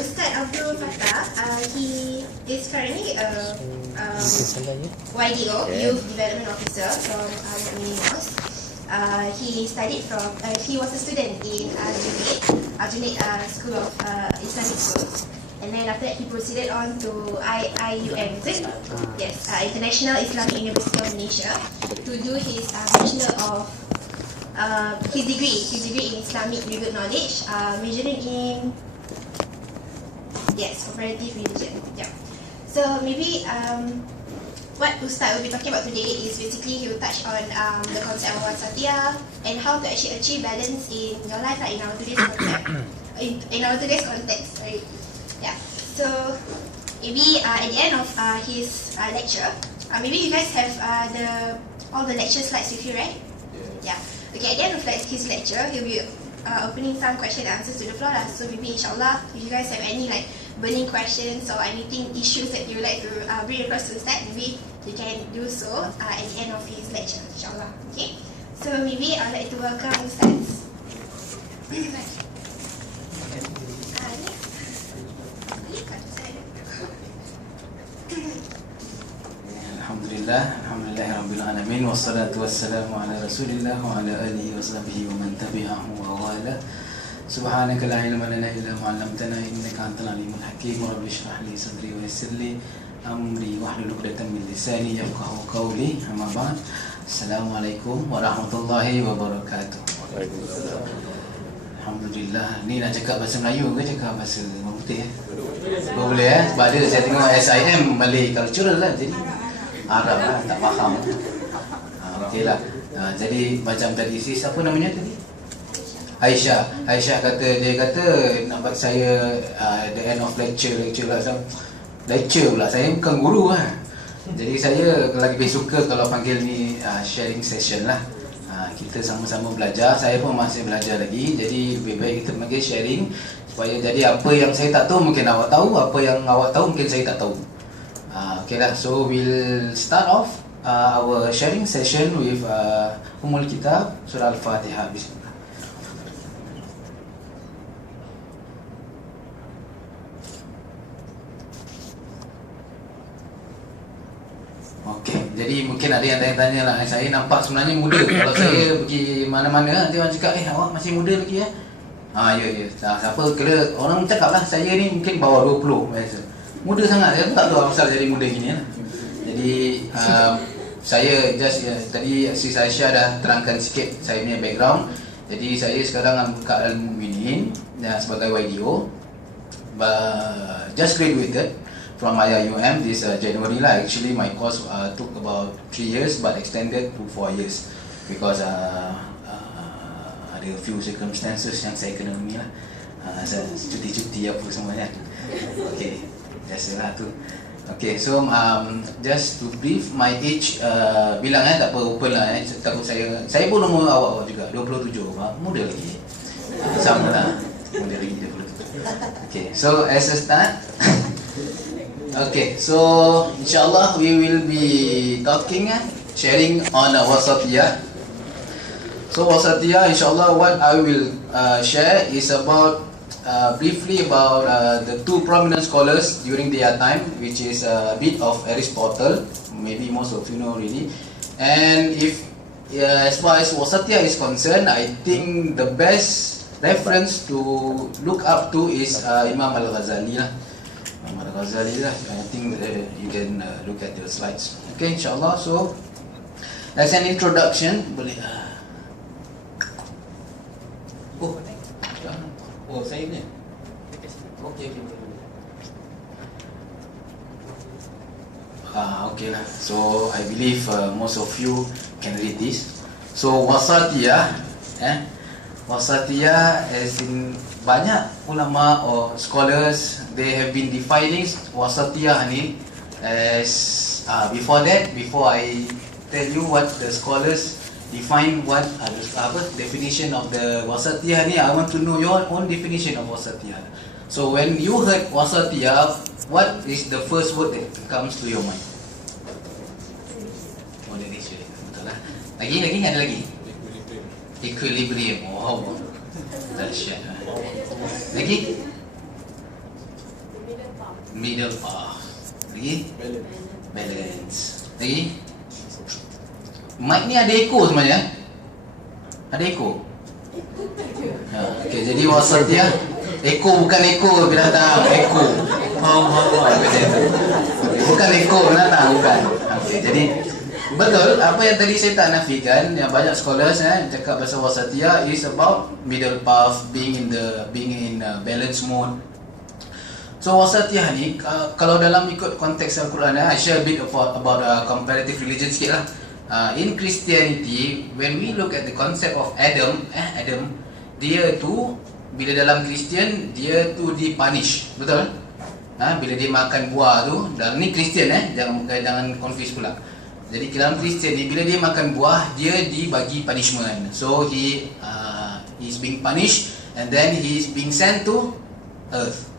Ustaz Abdul Fattah, he is currently a YDO, Youth Development Officer from Mukminin Mosque. He studied from, he was a student in Aljunied School of Islamic School. And then after that he proceeded on to IUM, is it? Yes, International Islamic University of Malaysia, to do his Bachelor of his degree in Islamic Legal Knowledge, majoring in comparative religion. Yeah. So maybe what Ustaz will be talking about today is basically he will touch on the concept of wasatiyah and how to actually achieve balance in your life, like in our today's context. In our today's context, right? Yeah. So maybe at the end of his lecture, maybe you guys have all the lecture slides with you, right? Yeah. Okay. At the end of his lecture, he'll be opening some question and answers to the floor lah. So maybe inshallah, if you guys have any like burning questions or anything, issues that you would like to bring across to Ustaz, maybe you can do so at the end of his lecture, inshallah. Okay. So maybe I'd like to welcome Ustaz. Alhamdulillahirabbil alamin wassalatu wassalamu ala Rasulillah wa ala alihi wa sahbihi wa man tabi'ahu wa wala. Subhanaka la ilma lana illa ma 'allamtana innaka antal alimul hakim. Rabbi shrah li sadri wa yassir li amri wahlul 'uqdatam min lisani yafqahu qawli. Amma ba'd. Assalamualaikum warahmatullahi wabarakatuh. Waalaikumsalam. Alhamdulillah. Ni nak cakap bahasa Melayu ke cakap bahasa Orang Putih? Boleh sebab ada saya tengok SIM Malay Cultural lah, jadi Arab lah, tak faham. Okey lah. Jadi macam tadi siapa namanya tadi? Aisyah kata, dia kata nampak saya the end of lecture lah. Lecture pula, saya bukan guru lah. Jadi saya lebih suka kalau panggil ni sharing session lah. Kita sama-sama belajar, saya pun masih belajar lagi. Jadi lebih baik kita panggil sharing, supaya jadi apa yang saya tak tahu mungkin awak tahu, apa yang awak tahu mungkin saya tak tahu. Okay lah, so we'll start off our sharing session with Ummul Kitab, Surah Al-Fatihah. Bismillah. Okay, jadi mungkin ada yang tanya-tanya lah, saya nampak sebenarnya muda. Kalau saya pergi mana-mana, nanti orang cakap, awak masih muda lagi ya? Ya. Siapa kira orang cakap lah, saya ni mungkin bawah 20 biasa. Muda sangat, saya tak tahu apa jadi muda gini lah. Jadi saya tadi Sis Aisyah dah terangkan sikit saya punya background. Jadi saya sekarang buka Al-Mukminin sebagai YDO, just graduated from IUM this January lah. Actually my course took about 3 years but extended to 4 years because ada a few circumstances yang saya kena ni lah, cuti-cuti apa semuanya. Okay, biasalah tu. Okay, so just to brief my age, bilang tak apa, open lah takut saya pun umur awak juga 27, muda lagi. Sama lah, muda lagi 27. Okay, so as a start okay, so insyaAllah we will be talking, sharing on wasatiyah. So wasatiyah, insyaAllah what I will share is about briefly about the two prominent scholars during their time, which is a bit of Aristotle, maybe most of you know already. And if as far as wasatiyah is concerned, I think the best reference to look up to is Imam Al-Ghazali lah. I think you can look at the slides. Okay, insyaAllah. So as an introduction, boleh saya ni. Okay. Okay lah. So I believe most of you can read this. So wasatiyah, wasatiyah as in banyak ulama or scholars, they have been defining wasatiyah ni as before I tell you what the scholars define what definition of the wasatiyah ni, I want to know your own definition of wasatiyah. So when you heard wasatiyah, what is the first word that comes to your mind? Moderation, betul lah. Lagi ada lagi? Equilibrium. Wow, dahsyat. Lagi? middle path. Lagi? Balance. Lagi? Mic ni ada echo sebenarnya. Ada echo? Okay, jadi wasatiyah. Echo bukan echo binatang. Echo. Bukan echo binatang, bukan. Okay, jadi betul, apa yang tadi saya tak nafikan, yang banyak scholars cakap pasal wasatiyah is about middle path, being in balance mode. So wasatiyah ni kalau dalam ikut konteks Al-Quran, I share a bit about comparative religion sikit lah. In Christianity, when we look at the concept of Adam, dia tu bila dalam Kristian dia tu dipunish, betul? Bila dia makan buah tu, dalam ni Kristian jangan confuse pula. Jadi dalam Kristian ni bila dia makan buah, dia dibagi punishment. So he is being punished and then he is being sent to earth.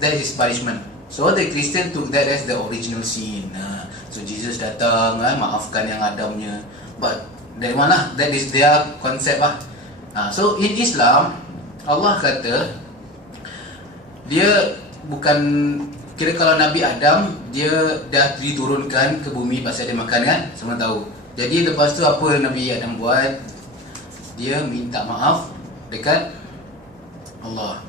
That is punishment. So the Christian took that as the original sin. So Jesus datang, maafkan yang Adamnya. But dari mana? That is their concept lah. So in Islam, Allah kata dia bukan, kira kalau Nabi Adam dia dah diturunkan ke bumi pasal dia makan kan, semua tahu. Jadi lepas tu apa Nabi Adam buat? Dia minta maaf dekat Allah.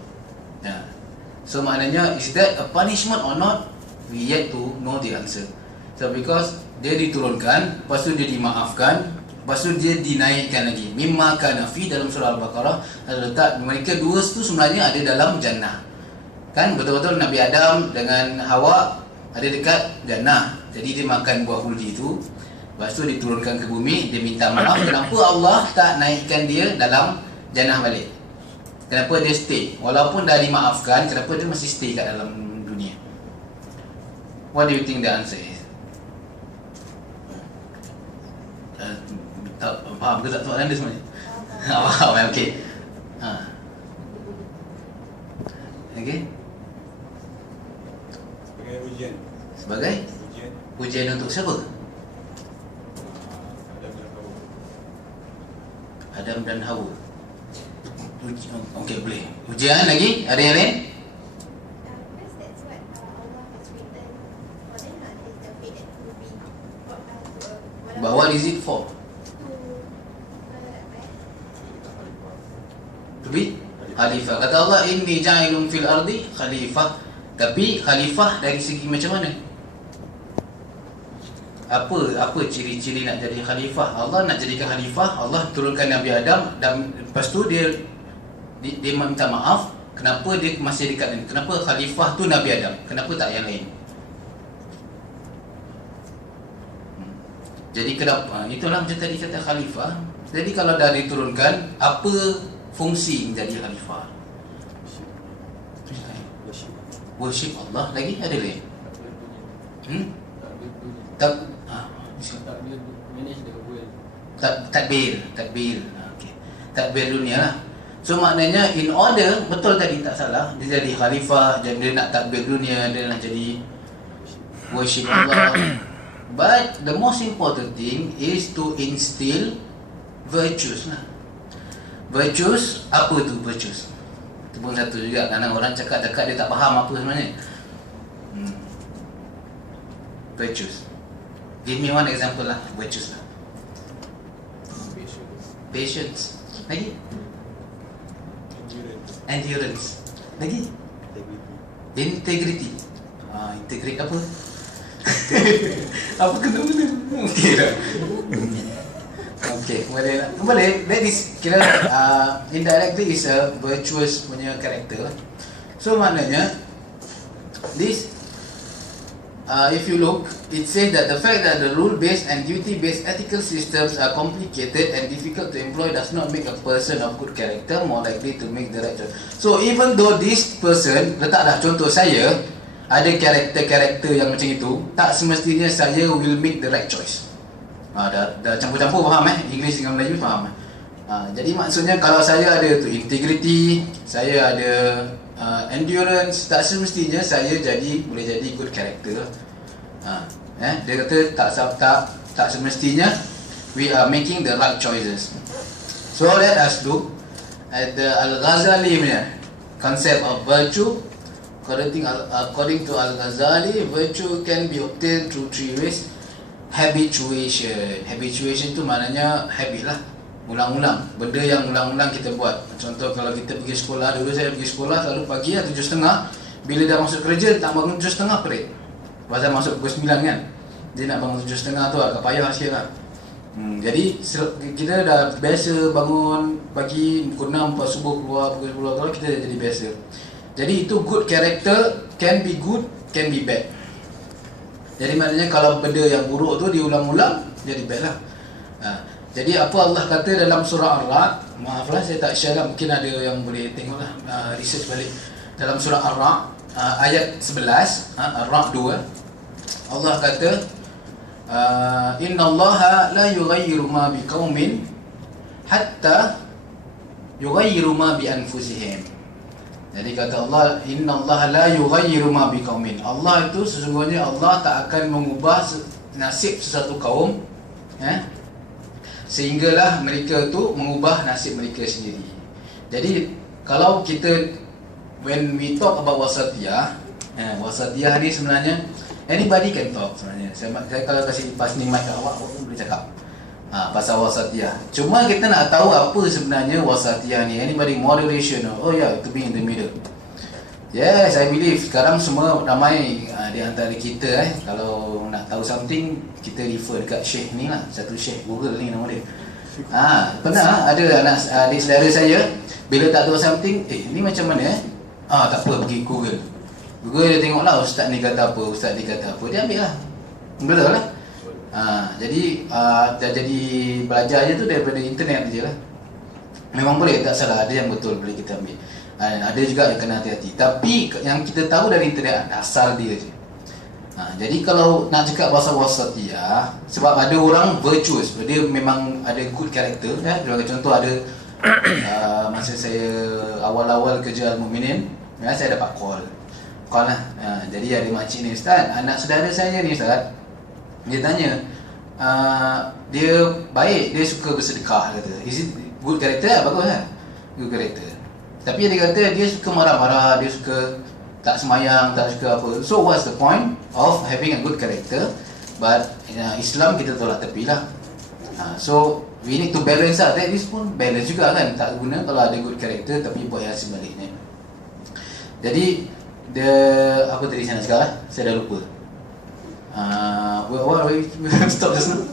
So maknanya, is that a punishment or not? We yet to know the answer. So because dia diturunkan, lepas tu dia dimaafkan, lepas tu dia dinaikkan lagi. Mimma kana fi dalam surah Al-Baqarah ada letak mereka dua tu sebenarnya ada dalam jannah. Kan betul-betul Nabi Adam dengan Hawa ada dekat jannah. Jadi dia makan buah khuldi tu, lepas tu diturunkan ke bumi, dia minta maaf. Kenapa Allah tak naikkan dia dalam jannah balik? Kenapa dia stay? Walaupun dah dimaafkan, kenapa dia masih stay kat dalam dunia? What do you think the answer is? Faham ke tak soalan dia sebenarnya? Faham, okey. Okey. Sebagai ujian. Sebagai? Ujian untuk siapa? Adam dan Hawa. Okey, boleh. Ujian lagi? Ada yang lain? But what is it for? To be khalifah. Kata Allah, inni ja'ilun fil ardi khalifah. Tapi khalifah dari segi macam mana? Apa ciri-ciri nak jadi khalifah? Allah nak jadikan khalifah, Allah turunkan Nabi Adam dan lepas tu dia minta maaf. Kenapa dia masih dekat ni? Kenapa khalifah tu Nabi Adam? Kenapa tak yang lain? Jadi kenapa? Itulah macam tadi kata khalifah. Jadi kalau dah diturunkan, apa fungsi menjadi khalifah? Worship Allah. Lagi ada lain? Takbir. Okay. Takbir dunia lah. So maknanya in order, betul tadi tak salah, dia jadi khalifah, dia nak takbir dunia, dia nak jadi worship Allah. But the most important thing is to instill virtues lah. Virtues, apa tu virtues? Itu pun satu juga, kerana orang cakap-cakap dia tak faham apa sebenarnya. Virtues. Give me one example lah, virtues lah. Patience. Lagi? Endurance. Lagi? Integrity. Integrate apa? Apa kena-kena? Okey lah. Okey, boleh. That is kira indirectly is a virtuous punya karakter. So maknanya this if you look, it says that the fact that the rule-based and duty-based ethical systems are complicated and difficult to employ does not make a person of good character more likely to make the right choice. So even though this person, letaklah contoh saya, ada karakter-karakter yang macam itu, tak semestinya saya will make the right choice. Dah campur-campur, faham English dengan Melayu, faham jadi maksudnya kalau saya ada tu integrity, saya ada endurance, tak semestinya saya boleh jadi good character. Dia kata tak semestinya we are making the right choices. So let us look at the Al-Ghazali punya concept of virtue according to Al-Ghazali, virtue can be obtained through three ways. Habituation tu maknanya habit lah, ulang-ulang, benda yang ulang-ulang kita buat. Contoh kalau kita pergi sekolah, dulu saya pergi sekolah selalu pagi lah 7.30. Bila dah masuk kerja tak bangun 7.30 perit. Pasal masuk pukul 9 kan, dia nak bangun 7.30 tu agak payah sikit lah. Jadi kita dah biasa bangun pagi pukul 6 lepas subuh keluar pukul 10 kalau kita dah jadi biasa. Jadi itu good character, can be good, can be bad. Jadi maknanya kalau benda yang buruk tu diulang-ulang, jadi bad lah. Jadi apa Allah kata dalam surah Ar-Ra'd, maaflah saya tak share lah, mungkin ada yang boleh tengok lah, research balik. Dalam surah Ar-Ra'd, ayat 11, Ar-Ra'd 2, Allah kata, Inna Allaha la yughayyiru ma biqaumin hatta yughayyiru ma bi anfusihim. Jadi kata Allah, Inna Allah la yughayyiru ma biqaumin. Allah itu sesungguhnya Allah tak akan mengubah nasib sesuatu kaum, sehinggalah mereka tu mengubah nasib mereka sendiri. Jadi kalau kita, when we talk about wasatiyah, wasatiyah ni sebenarnya anybody can talk sebenarnya. Saya kalau kasih pas ni mic kat awak pun boleh cakap pasal wasatiyah. Cuma kita nak tahu apa sebenarnya wasatiyah ni. Anybody moderation? Oh yeah, to be in the middle. Yes, I believe sekarang semua ramai di antara kita kalau nak tahu something, kita refer dekat Syekh ni lah. Satu Syekh Google ni nama dia. Pernah ada adik saudara saya, bila tak tahu something, ni macam mana tak apa, pergi Google. Google dia tengok lah, ustaz ni kata apa, ustaz ni kata apa, dia ambil lah. Betul lah. Jadi jadi belajar je tu daripada internet je lah. Memang boleh, tak salah, ada yang betul boleh kita ambil. Ada juga yang kena hati-hati. Tapi yang kita tahu dari internet asal dia je. Jadi kalau nak cakap pasal wasatiyah, sebab ada orang virtuous, dia memang ada good character. Contoh ada masa saya awal-awal kerja Al-Mu'minin, saya dapat call lah. Jadi ada makcik ni, Ustaz, anak saudara saya ni Ustaz, dia tanya, dia baik, dia suka bersedekah, kata. Is it good character? Bagus lah, good character. Tapi dia kata dia suka marah-marah, dia suka tak semayang, tak suka apa. So what's the point of having a good character? But Islam kita tolak tepi lah. So we need to balance lah. That is pun balance juga kan. Tak guna kalau ada good character tapi buat yang sebaliknya. Jadi apa tadi saya nak cakap lah? Saya dah lupa. What we stop just now?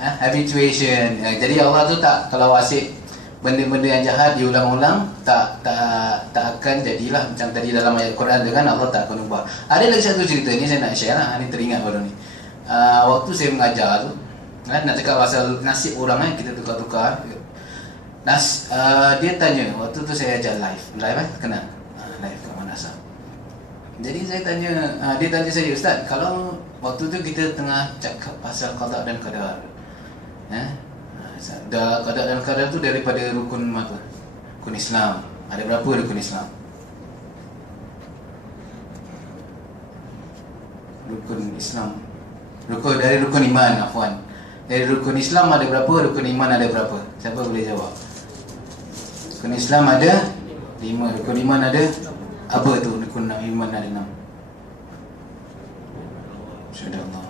Habituation. Jadi Allah tu tak, kalau asyik benda-benda yang jahat diulang-ulang, tak akan jadilah macam tadi dalam ayat Quran tu kan, Allah tak akan ubah. Ada lagi satu cerita ni saya nak share lah, ni teringat baru ni. Waktu saya mengajar tu, nak cakap pasal nasib orang kita tukar-tukar. Dia tanya, waktu tu saya ajar live kenal? Live kat Manasah. Jadi saya tanya, dia tanya saya, Ustaz, kalau waktu tu kita tengah cakap pasal qada dan qadar, qada dan qadar tu daripada rukun apa? Rukun Islam. Ada berapa rukun Islam? Rukun Islam. Dari rukun iman, afwan. Dari rukun Islam ada berapa? Rukun iman ada berapa? Siapa boleh jawab? Rukun Islam ada 5. Rukun iman ada apa tu? Rukun iman ada 6. Syahadallah.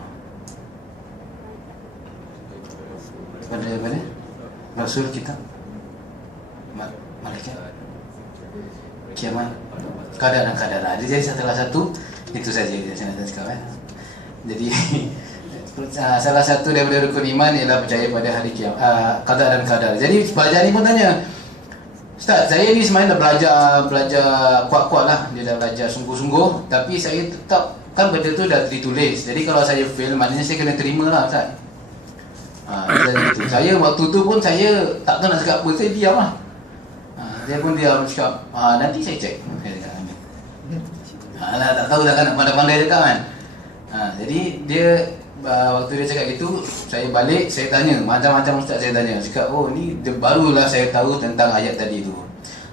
Pada Rasul kita, malaikat, kiamat, qada dan qadar. Jadi salah satu itu saja yang saya nak cakap. Jadi salah satu daripada rukun iman ialah percaya pada hari kiamat, qada dan qadar. Jadi pelajar ni pun tanya, Ustaz, saya ni sebenarnya dah belajar kuat-kuat lah, dia dah belajar sungguh-sungguh, tapi saya tetap, kan benda tu dah ditulis. Jadi kalau saya fail, maknanya saya kena terima lah, Ustaz. Saya waktu tu pun saya tak tahu nak cakap apa, saya diam lah. Saya pun diam, cakap nanti saya cek. Saya cakap tak tahu tak nak pandai-pandai cakap kan. Jadi dia waktu dia cakap gitu, saya balik, saya tanya macam-macam ustaz, saya tanya, cakap ni barulah saya tahu tentang ayat tadi tu.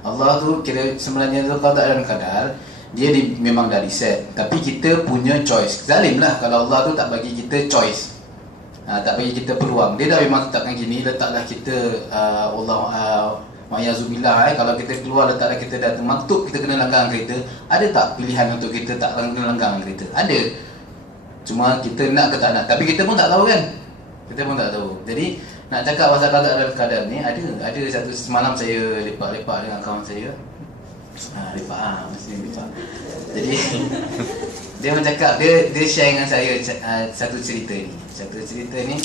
Allah tu kira sebenarnya tu qada dan qadar, dia memang dah reset, tapi kita punya choice. Zalim lah kalau Allah tu tak bagi kita choice, tak bagi kita peluang. Dia dah memang tetapkan gini, letaklah kita Allah Ma'azubillah, kalau kita keluar letak kita dah termaktub kita kena langgar kereta, ada tak pilihan untuk kita tak kena langgar kereta? Ada. Cuma kita nak ke tak nak, tapi kita pun tak tahu kan. Kita pun tak tahu. Jadi nak cakap pasal kadar ni, ada satu semalam saya lepak-lepak dengan kawan saya. Mesti lepak. Jadi dia mencakap, dia share dengan saya satu cerita ni.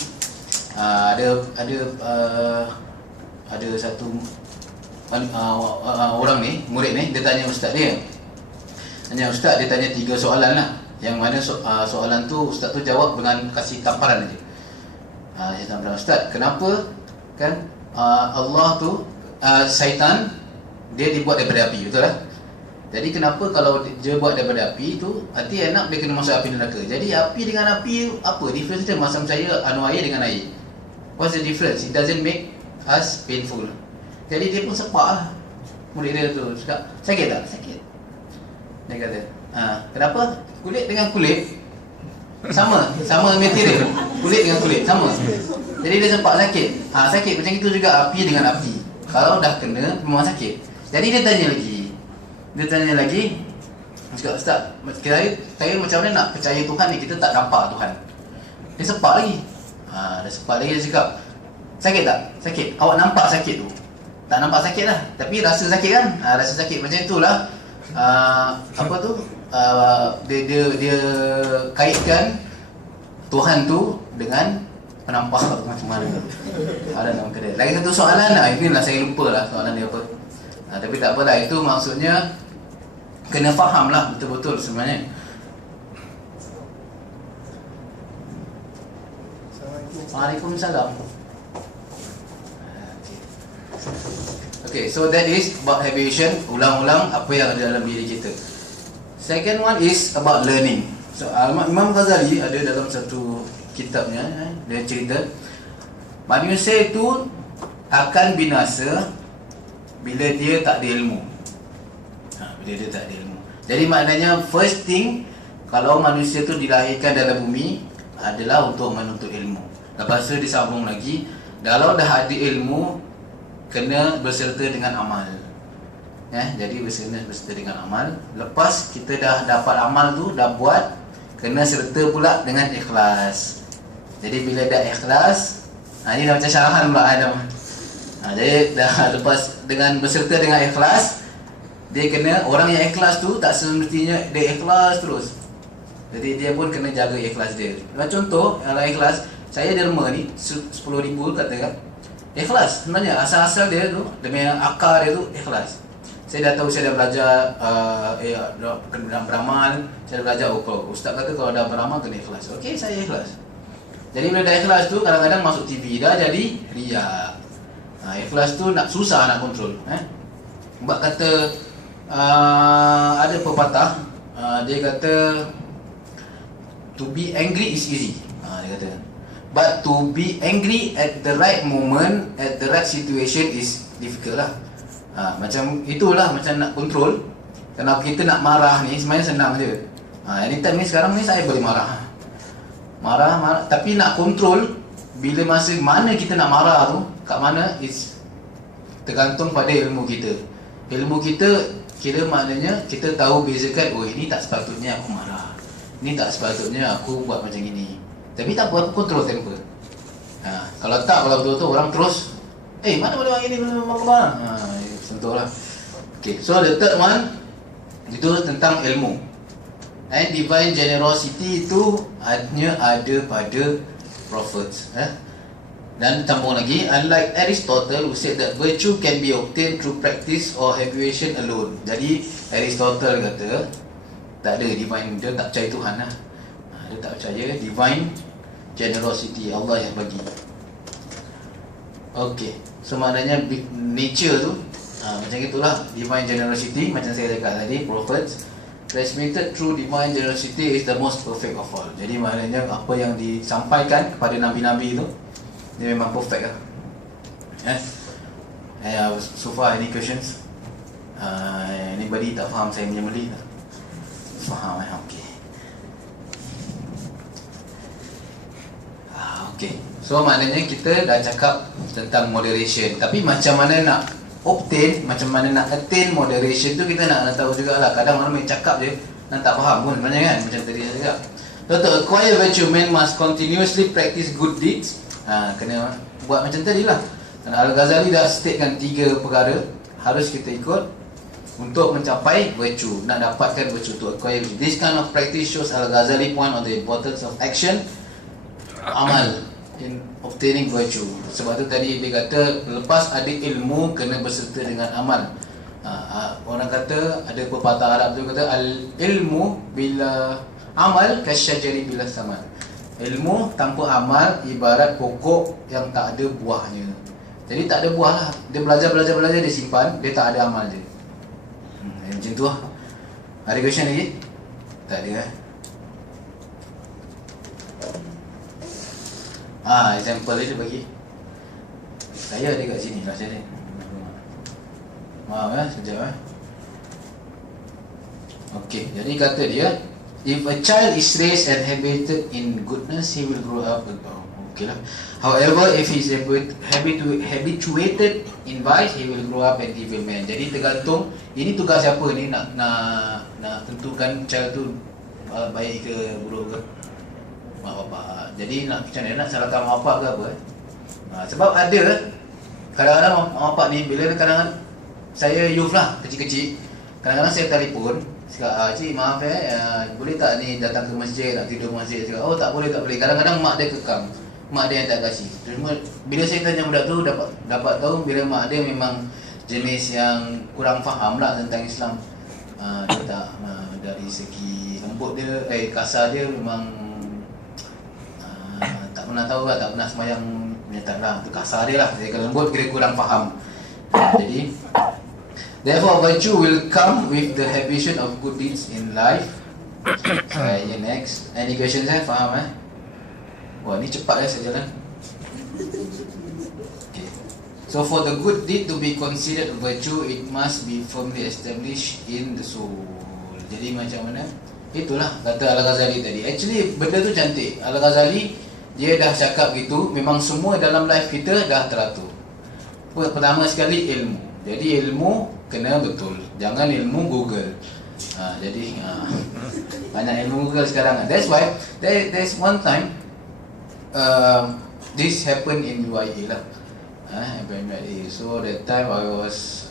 Ada satu orang ni, murid ni, dia tanya ustaz dia. Dia tanya 3 soalan lah. Yang mana soalan tu ustaz tu jawab dengan kasih tamparan aja. Saya tanya ustaz, kenapa kan Allah tu syaitan dia dibuat daripada api, betul lah? Jadi kenapa kalau dia buat daripada api tu, nanti enak dia kena masuk api neraka. Jadi api dengan api, apa difference dia? Macam saya air dengan air. What's the difference? It doesn't make us painful. Jadi dia pun sepak lah. Murid dia tu cakap, sakit tak? Sakit. Dia kata, kenapa? Kulit dengan kulit sama material. Kulit dengan kulit sama. Jadi dia sepak sakit. Sakit macam itu juga api dengan api. Kalau dah kena memang sakit. Jadi dia tanya lagi. Cakap, ustaz, saya macam mana nak percaya Tuhan ni, kita tak nampak Tuhan. Dia sepak lagi. Dia cakap, sakit tak? Sakit. Awak nampak sakit tu? Tak nampak sakit lah, tapi rasa sakit kan? Rasa sakit macam itulah. Dia kaitkan Tuhan tu dengan penampak macam mana. Ada nama kedai. Lagi satu soalan lah, inilah saya lupa lah soalan dia apa. Tapi tak apalah, itu maksudnya kena faham lah betul-betul sebenarnya. Waalaikumsalam. Okay, so that is about habituation, ulang-ulang apa yang ada dalam diri kita. Second one is about learning. So Imam Ghazali ada dalam satu kitabnya, dia cerita manusia itu akan binasa bila dia tak ada ilmu. Jadi maknanya first thing, kalau manusia tu dilahirkan dalam bumi adalah untuk menuntut ilmu. Lepas tu disambung lagi, kalau dah ada ilmu, kena berserta dengan amal. Jadi berserta dengan amal. Lepas kita dah dapat amal tu, dah buat, kena serta pula dengan ikhlas. Jadi bila dah ikhlas, ini dah macam syarahan pula Adam. Jadi dah lepas dengan berserta dengan ikhlas, dia kena, orang yang ikhlas tu tak semestinya dia ikhlas terus. Jadi dia pun kena jaga ikhlas dia. Contoh, kalau ikhlas, saya derma ni 10,000 katakan, ikhlas. Sebenarnya asal-asal dia tu, demi akar dia tu ikhlas. Saya dah tahu, saya dah belajar dalam beramal, saya dah belajar ustaz kata kalau dah beramal kena ikhlas. Okey, saya ikhlas. Jadi bila dah ikhlas tu, kadang-kadang masuk TV dah jadi riak. Ikhlas tu susah nak kontrol. Sebab kata ada pepatah, dia kata to be angry is easy. Dia kata, but to be angry at the right moment, at the right situation is difficult lah. Macam itulah, macam nak kontrol. Kenapa kita nak marah ni sebenarnya senang je. Anytime ni, sekarang ni saya boleh marah. Tapi nak kontrol bila masa mana kita nak marah tu, kat mana, is tergantung pada ilmu kita. Ilmu kita kira maknanya kita tahu bezakan, oh ini tak sepatutnya aku marah, ini tak sepatutnya aku buat macam ini. Tapi tak apa, aku kontrol temper. Kalau betul-betul orang terus, mana boleh buat ini, sentuh lah. Okay, so the third one, itu tentang ilmu. And divine generosity itu hanya ada pada prophets. Dan tambung lagi, unlike Aristotle who said that virtue can be obtained through practice or habituation alone. Jadi Aristotle kata tak ada divine, dia tak percaya Tuhan lah. Dia tak percaya divine generosity, Allah yang bagi. Okay, so maknanya nature tu macam itulah, divine generosity. Macam saya cakap tadi, prophets transmitted through divine generosity is the most perfect of all. Jadi maknanya apa yang disampaikan kepada nabi-nabi tu, dia memang perfect lah. So far, any questions? Anybody tak faham saya punya Malay tak? Faham okay. Okay, so maknanya kita dah cakap tentang moderation. Tapi macam mana nak obtain, macam mana nak attain moderation tu kita nak tahu jugalah. Kadang orang main cakap je, nak tak faham pun sebenarnya kan, macam tadi saya cakap. So to acquire virtue, man must continuously practice good deeds. Kena buat macam tadi lah. Dan Al-Ghazali dah statekan 3 perkara harus kita ikut untuk mencapai virtue, nak dapatkan virtue, to acquire virtue. This kind of practice shows Al-Ghazali point on the importance of action, amal, in obtaining virtue. Sebab tu tadi dia kata lepas ada ilmu kena berserta dengan amal. Orang kata ada pepatah Arab tu kata al-ilmu bila amal kasyajari bila samar. Ilmu tanpa amal ibarat pokok yang tak ada buahnya. Jadi tak ada buah lah. Dia belajar dia simpan, dia tak ada amal dia. Macam tu lah. Ada question lagi? Tak ada. Example dia bagi. Saya ada kat sini lah saya. Maaf sekejap. Okey, jadi kata dia, if a child is raised and habituated in goodness, he will grow up. Okay lah. However, if he is habituated in vice, he will grow up an evil man. Jadi tergantung, ini tugas siapa ni nak tentukan child tu baik ke buruk ke? Mak bapak. Jadi nak macam mana nak salahkan mak bapak ke apa? Sebab ada kadang-kadang mak bapak ni bila kadang-kadang saya youth lah, kecil-kecil, kadang-kadang saya telefon cakap, cik maaf boleh tak ni datang ke masjid, nak tidur masjid. Cakap, oh tak boleh. Kadang-kadang mak dia kekang, mak dia yang tak kasih. Cuma bila saya tanya budak tu, dapat tahu bila mak dia memang jenis yang kurang faham lah tentang Islam. Dia tak, dari segi lembut dia, kasar dia memang tak pernah tahu lah, tak pernah sembahyang menyatakan lah, tu kasar dia lah. Jadi kalau lembut kira kurang faham. Jadi therefore virtue will come with the habituation of good deeds in life. Next. Any questions faham Wah ni cepat saya jalan. Okay. So for the good deed to be considered virtue, it must be firmly established in the soul. Jadi macam mana? Itulah kata Al-Ghazali tadi. Actually benda tu cantik. Al-Ghazali dia dah cakap gitu, memang semua dalam life kita dah teratur. Pertama sekali ilmu. Jadi ilmu kena betul. Jangan ilmu Google. Jadi banyak ilmu Google sekarang. That's why there's one time this happened in UIA lah. So that time I was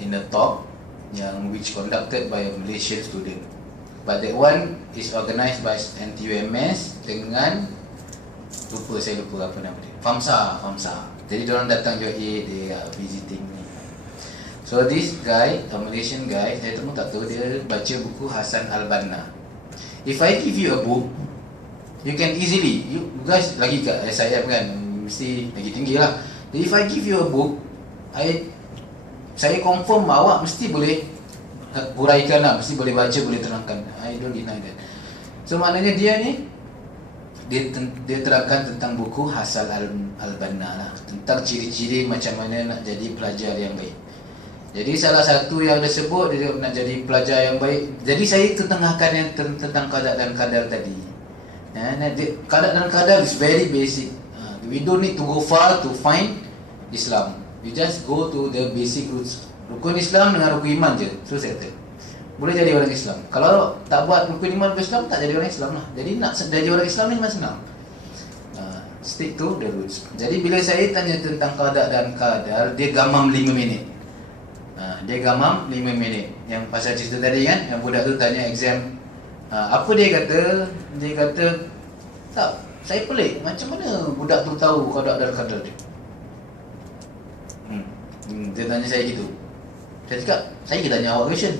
in a talk yang which conducted by a Malaysian student. But that one is organised by NTUMS dengan saya lupa apa nama dia. FAMSA. Jadi diorang datang UIA, dia visiting ni. So this guy, a Malaysian guy, saya pun tak tahu, dia baca buku Hasan Al-Banna. If I give you a book, you can easily, you guys lagi kat SIM kan, mesti lagi tinggi lah. Jadi if I give you a book, saya confirm awak mesti boleh huraikan lah, mesti boleh baca, boleh terangkan. I don't deny that. So maknanya dia ni, dia terangkan tentang buku Hasan Al-Banna lah, tentang ciri-ciri macam mana nak jadi pelajar yang baik. Jadi salah satu yang dia sebut, dia nak jadi pelajar yang baik. Jadi saya ketengahkan yang tentang qada dan qadar tadi. Qada dan qadar is very basic. We don't need to go far to find Islam. You just go to the basic roots. Rukun Islam dengan rukun iman je, so settle. Boleh jadi orang Islam. Kalau tak buat rukun iman Islam, tak jadi orang Islam lah. Jadi nak jadi orang Islam ni memang senang. Stick to the roots. Jadi bila saya tanya tentang qada dan qadar, dia gamam 5 minit. Dia gamam 5 minit. Yang pasal cerita tadi kan, yang budak tu tanya exam, apa dia kata? Dia kata, tak, saya pelik, macam mana budak tu tahu qada dan qadar dia? Dia tanya saya gitu. Saya cakap, saya tanya awak question.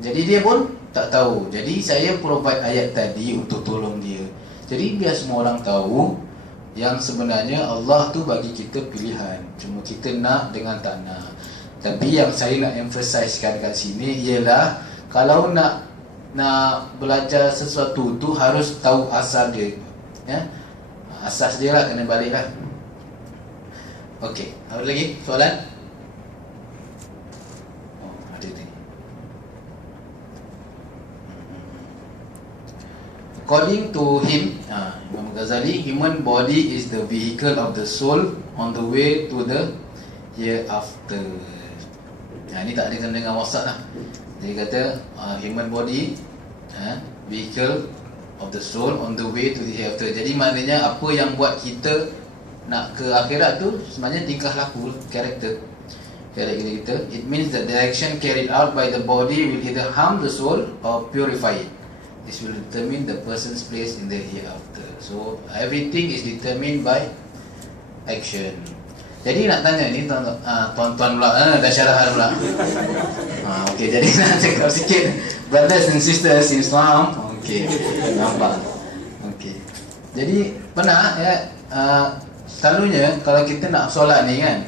Jadi dia pun tak tahu. Jadi saya provide ayat tadi untuk tolong dia. Jadi biar semua orang tahu yang sebenarnya Allah tu bagi kita pilihan. Cuma kita nak dengan tak nak. Tapi yang saya nak emphasizekan kat sini ialah kalau nak belajar sesuatu tu harus tahu asal dia. Asas dia lah, kena balik lah. Okey, ada lagi soalan? Ada lagi. According to him, Imam Ghazali, human body is the vehicle of the soul on the way to the hereafter. Ini tak ada kena dengan WhatsApp lah. Dia kata human body, vehicle of the soul on the way to the hereafter. Jadi maknanya apa yang buat kita nak ke akhirat tu sebenarnya tingkah laku, karakter kita. It means that the action carried out by the body will either harm the soul or purify it. This will determine the person's place in the hereafter. So everything is determined by action. Jadi nak tanya ni tuan-tuan pula, dah syarahan pula. Okey, jadi nak cakap sikit, brothers and sisters in Islam. Okey, nampak. Okey. Jadi pernah ya, selalunya kalau kita nak solat ni kan,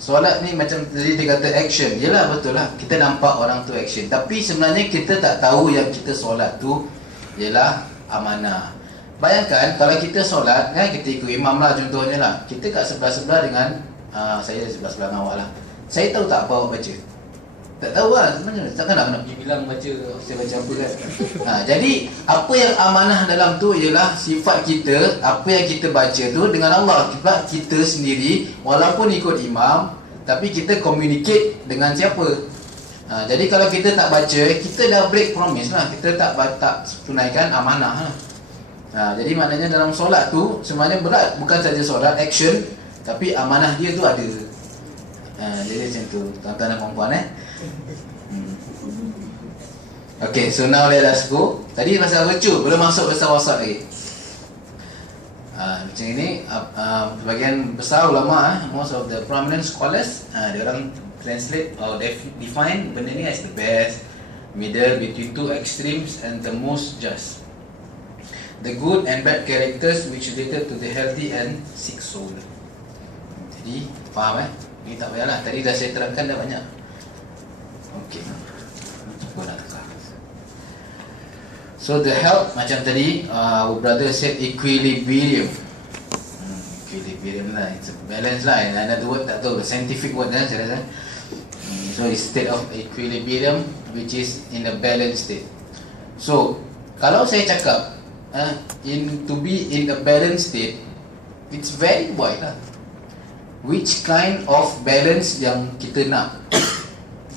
solat ni macam tadi dia kata action. Yelah, betul lah, kita nampak orang tu action, tapi sebenarnya kita tak tahu yang kita solat tu ialah amanah. Bayangkan kalau kita solat kan, kita ikut imam lah contohnya lah, kita kat sebelah-sebelah dengan saya sebelah-sebelah dengan awak lah. Saya tahu tak apa awak baca? Tak tahu lah sebenarnya. Takkan nak pergi bilang baca, saya baca apa kan. Jadi apa yang amanah dalam tu ialah sifat kita, apa yang kita baca tu dengan Allah. Sebab kita sendiri walaupun ikut imam, tapi kita communicate dengan siapa. Jadi kalau kita tak baca, kita dah break promise lah, kita tak tunaikan amanah lah. Jadi maknanya dalam solat tu sebenarnya berat, bukan saja solat action, tapi amanah dia tu ada. Jadi macam tu tuan-tuan dan puan-puan Okay, so now let us go. Tadi pasal virtue, belum masuk pasal WhatsApp lagi. Macam ini, sebagian besar ulama, most of the prominent scholars, dia orang translate or define benda ni as the best, middle, between two extremes, and the most just. The good and bad characters which related to the healthy and sick soul. Jadi, faham Ini tak payahlah, tadi dah saya terangkan dah banyak. Okey. Cuba nak tukar. So the health, macam tadi our brother said equilibrium. Equilibrium lah, it's a balance lah. Another word tak tahu, scientific word lah saya rasa. So it's state of equilibrium which is in a balanced state. So kalau saya cakap to be in a balanced state, it's very wide lah. Which kind of balance yang kita nak?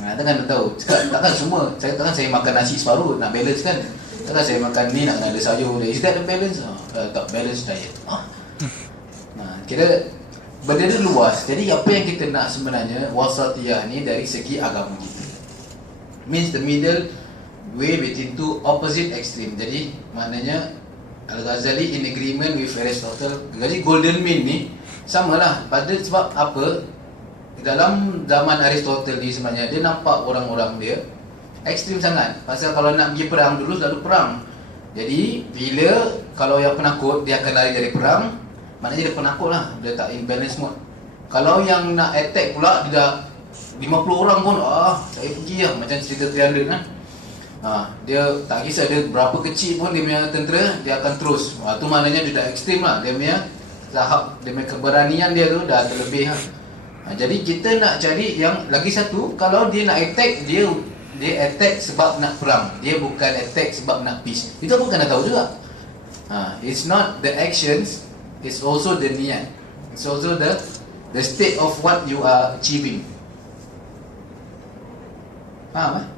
Takkan tahu. Takkan semua. Takkan saya makan nasi separuh nak balance kan? Takkan saya makan ni nak ada sayur. Is that a balance? Tak, balance diet. Kira benda dia luas. Jadi apa yang kita nak sebenarnya wasatiyah ni dari segi agama kita, means the middle way between two opposite extreme. Jadi maknanya Al-Ghazali in agreement with Aristotle. Jadi golden mean ni samalah. Pada sebab apa? Dalam zaman Aristotle ni sebenarnya dia nampak orang-orang dia ekstrim sangat. Pasal kalau nak pergi perang dulu selalu perang. Jadi bila kalau yang penakut dia akan lari dari perang, maknanya dia penakut lah, dia tak in balance mode. Kalau yang nak attack pula dia dah 50 orang pun saya pergi lah, macam cerita 300 kan. Dia tak kisah dia berapa kecil pun dia punya tentera, dia akan terus. Tu maknanya dia dah ekstrim lah, dia punya tahap, dia punya keberanian dia tu dah terlebih lah. Jadi kita nak cari yang lagi satu, kalau dia nak attack, dia attack sebab nak perang, dia bukan attack sebab nak peace. Itu pun kena tahu juga. It's not the actions, it's also the niat. It's also the state of what you are achieving. Faham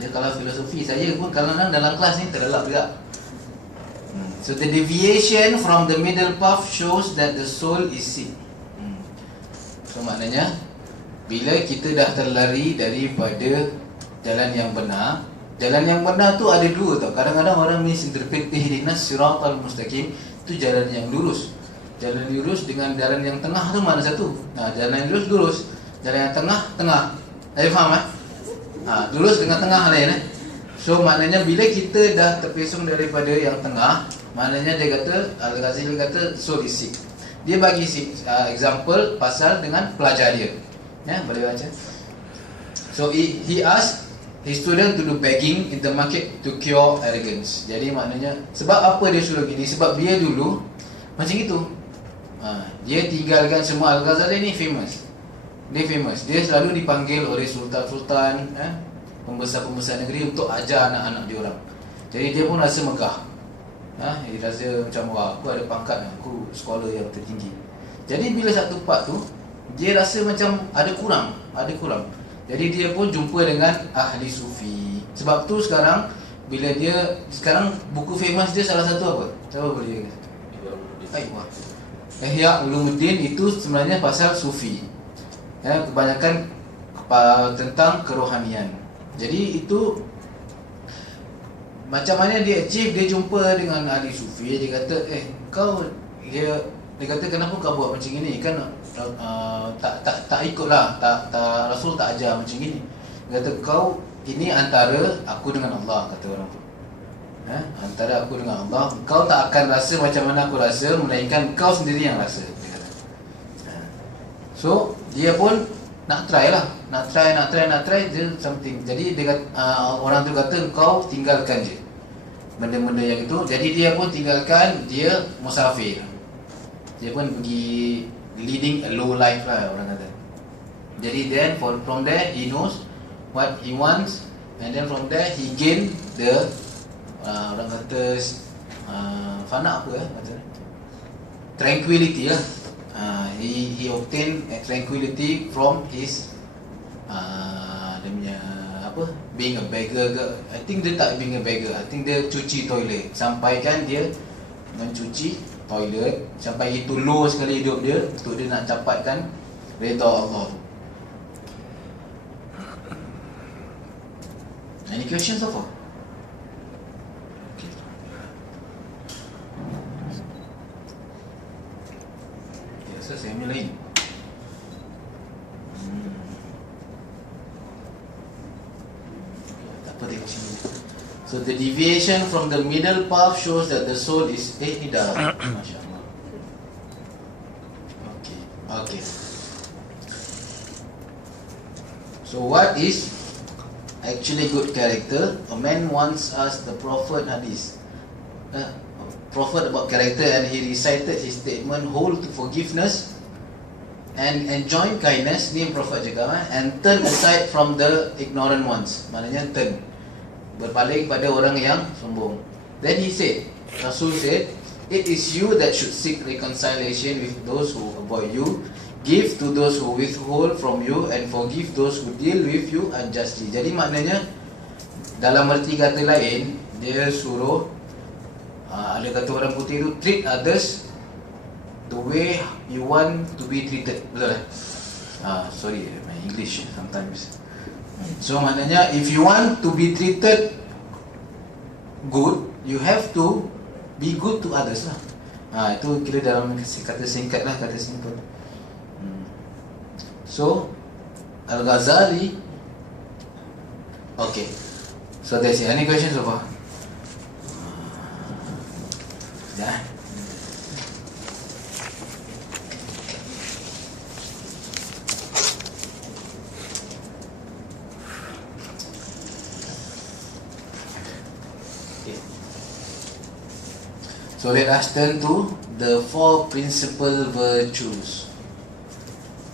dia kalau filosofi, saya pun kadang-kadang dalam kelas ni terlelap juga. So the deviation from the middle path shows that the soul is sick. So maknanya bila kita dah terlari daripada jalan yang benar, jalan yang benar tu ada dua tau. Kadang-kadang orang misinterpret ihdinas siratal mustaqim, itu jalan yang lurus. Jalan lurus dengan jalan yang tengah tu mana satu? Jalan yang lurus. Jalan yang tengah. Ada faham lurus dengan tengah lain So maknanya bila kita dah terpesong daripada yang tengah, maknanya dia kata, Al-Ghazali kata soul is sick. Dia bagi example pasal dengan pelajar dia. Boleh baca. So he asked his student to do begging in the market to cure arrogance. Jadi maknanya sebab apa dia suruh gini? Sebab dia dulu macam itu. Dia tinggalkan semua. Al-Ghazali ni famous. Dia famous. Dia selalu dipanggil oleh sultan-sultan, pembesar-pembesar negeri untuk ajar anak-anak dia orang. Jadi dia pun rasa megah. Dia rasa macam, wah, aku ada pangkat, aku sekolah yang tertinggi. Jadi bila satu part tu, dia rasa macam ada kurang. Jadi dia pun jumpa dengan ahli sufi. Sebab tu sekarang bila dia sekarang buku famous dia salah satu apa? Siapa boleh? Ihya Ulumuddin itu sebenarnya pasal sufi. Ya, kebanyakan tentang kerohanian. Jadi itu macam mana dia achieve, dia jumpa dengan ahli sufi, dia kata dia kata kenapa kau buat macam ini kan tak ikutlah, tak Rasul tak ajar macam ini. Dia kata kau ini antara aku dengan Allah, kata orang tu. Antara aku dengan Allah, kau tak akan rasa macam mana aku rasa, melainkan kau sendiri yang rasa, dia kata. So dia pun nak try dia something. Jadi dia kata, orang tu kata kau tinggalkan je benda-benda yang itu. Jadi dia pun tinggalkan, dia musafir. Dia pun pergi leading a low life lah orang kata. Jadi then from there he knows what he wants, and then from there he gain the orang kata fana apa macam tranquility lah. He obtain tranquility from his dia punya apa, being a beggar ke. I think dia tak being a beggar, I think dia cuci toilet. Sampaikan dia mencuci toilet sampai itu low sekali hidup dia untuk dia nak dapatkan redha Allah. Any questions so far? Saya lain. Tak apa, tengok sini. So the deviation from the middle path shows that the soul is ni dah. Masya-Allah. Okay. So what is actually good character? A man once asked the Prophet hadith. Prophet about character, and he recited his statement, hold to forgiveness and enjoin kindness, ni Prophet cakap, and turn aside from the ignorant ones. Maknanya turn, berpaling pada orang yang sombong. Then he said, Rasul said, it is you that should seek reconciliation with those who avoid you, give to those who withhold from you, and forgive those who deal with you unjustly. Jadi maknanya dalam erti kata lain, dia suruh ada kata orang putih tu, treat others the way you want to be treated. Betul tak? Sorry, my English sometimes. So maknanya if you want to be treated good, you have to be good to others lah. Itu kira dalam kata singkat lah, kata simple. So Al-Ghazali. Okay, so that's it. Any questions so far? Dah. Okay. So let us turn to the four principal virtues.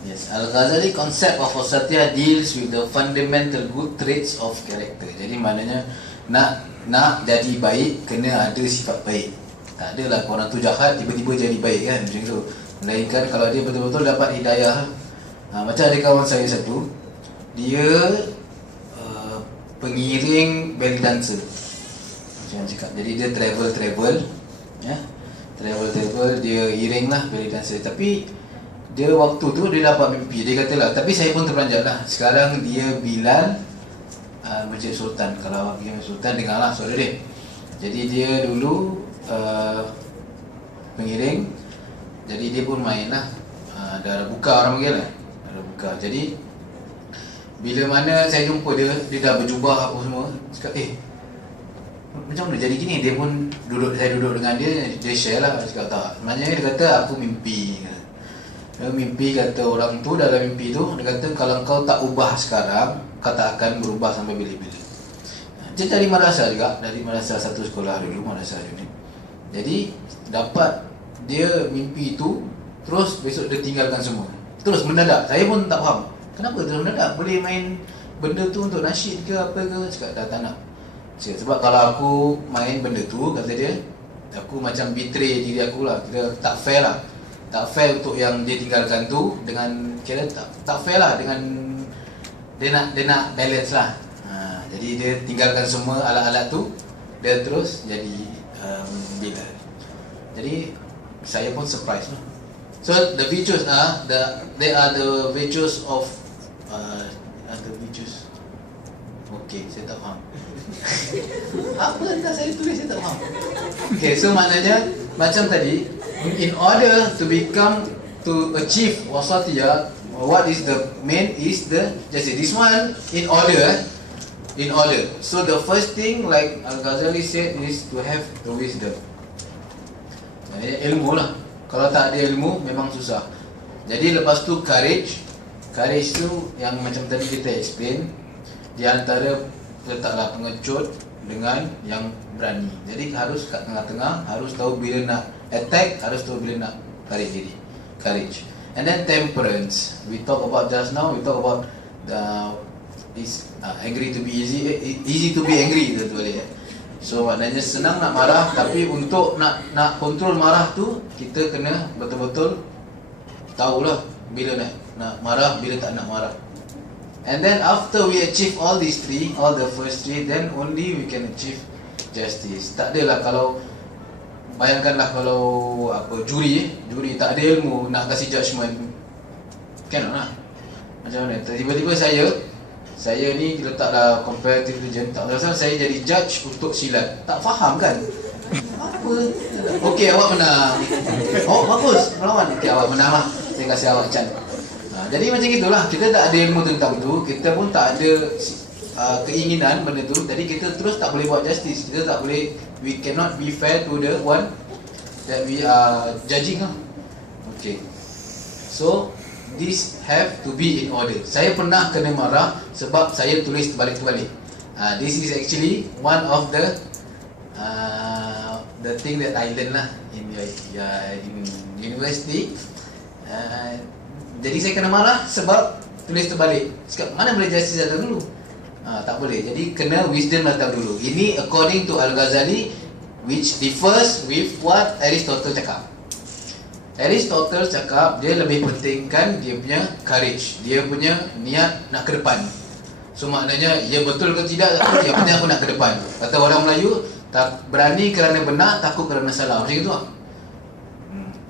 Yes, Al-Ghazali concept of wasatiyah deals with the fundamental good traits of character. Jadi maknanya nak jadi baik kena ada sifat baik. Tak adalah orang tu jahat tiba-tiba jadi baik kan, macam tu. Melainkan kalau dia betul-betul dapat hidayah. Macam ada kawan saya satu, dia pengiring belly dancer macam cakap. Jadi dia travel ya, travel dia iring lah belly dancer. Tapi dia waktu tu dia dapat mimpi, dia kata lah, tapi saya pun terperanjat lah. Sekarang dia Bilal Masjid Sultan. Kalau pergi Masjid Sultan, dengarlah suara dia. Jadi dia dulu pengiring. Jadi dia pun main lah, darah buka orang panggil lah, darah buka. Jadi bila mana saya jumpa dia dah berjubah apa semua. Cakap macam mana jadi gini. Dia pun saya duduk dengan dia share lah. Cakap tak, maknanya dia kata aku mimpi. Dia mimpi, kata orang tu dalam mimpi tu, dia kata kalau kau tak ubah sekarang, kau tak akan berubah sampai bila-bila. Dia dari madrasah juga, dari madrasah satu sekolah dulu, madrasah unit. Jadi dapat dia mimpi tu, terus besok dia tinggalkan semua. Terus mendadak, saya pun tak faham kenapa terus mendadak. Boleh main benda tu untuk nasyid ke apa ke? Cakap tak nak. Cakap, sebab kalau aku main benda tu, kata dia, aku macam betray diri aku lah, kira tak fair lah. Tak fair untuk yang dia tinggalkan tu, dengan kira tak fair lah, dengan dia nak balance lah. Jadi dia tinggalkan semua alat-alat tu, dia terus jadi bila. Jadi saya pun surprise lah. So the virtues are they are the virtues of the virtues. Okay, saya tak faham. Apa entah saya tulis, saya tak faham. Okay, so maknanya macam tadi, in order to achieve wasatiyah, what is the main is the just this one in order. So the first thing, like Al-Ghazali said, is to have the wisdom. Ilmu lah. Kalau tak ada ilmu memang susah. Jadi lepas tu courage tu yang macam tadi kita explain, di antara letaklah pengecut dengan yang berani. Jadi harus kat tengah-tengah, harus tahu bila nak attack, harus tahu bila nak tarik diri. Courage. And then temperance. We talk about just now, we talk about is angry to be easy to be angry tu boleh. So maknanya senang nak marah, tapi untuk nak kontrol marah tu kita kena betul-betul tahulah bila nak marah, bila tak nak marah. And then after we achieve all these three, all the first three, then only we can achieve justice. Tak adalah kalau bayangkanlah kalau juri tak ada ilmu nak kasih judgement, cannot lah. Macam mana? Tiba-tiba saya ni letaklah comparative religion, tak pasal saya jadi judge untuk silat. Tak faham kan? Apa? Okey, awak menang. Oh, bagus. Melawan. Okey, awak menang lah. Saya kasih awak chance. Jadi macam itulah. Kita tak ada ilmu tentang tu. Kita pun tak ada keinginan benda tu. Jadi kita terus tak boleh buat justice. Kita tak boleh, we cannot be fair to the one that we are judging lah. Okay. So this have to be in order. Saya pernah kena marah sebab saya tulis terbalik-terbalik. This is actually one of the thing that I learn lah in university. Jadi saya kena marah sebab tulis terbalik. Cakap, mana boleh justice datang dulu? Tak boleh. Jadi kena wisdom datang dulu. Ini according to Al-Ghazali, which differs with what Aristotle cakap. Aristotle cakap dia lebih pentingkan dia punya courage, dia punya niat nak ke depan. So maknanya, ya betul ke tidak, yang penting aku nak ke depan. Kata orang Melayu, tak berani kerana benar, takut kerana salah. Macam itu lah.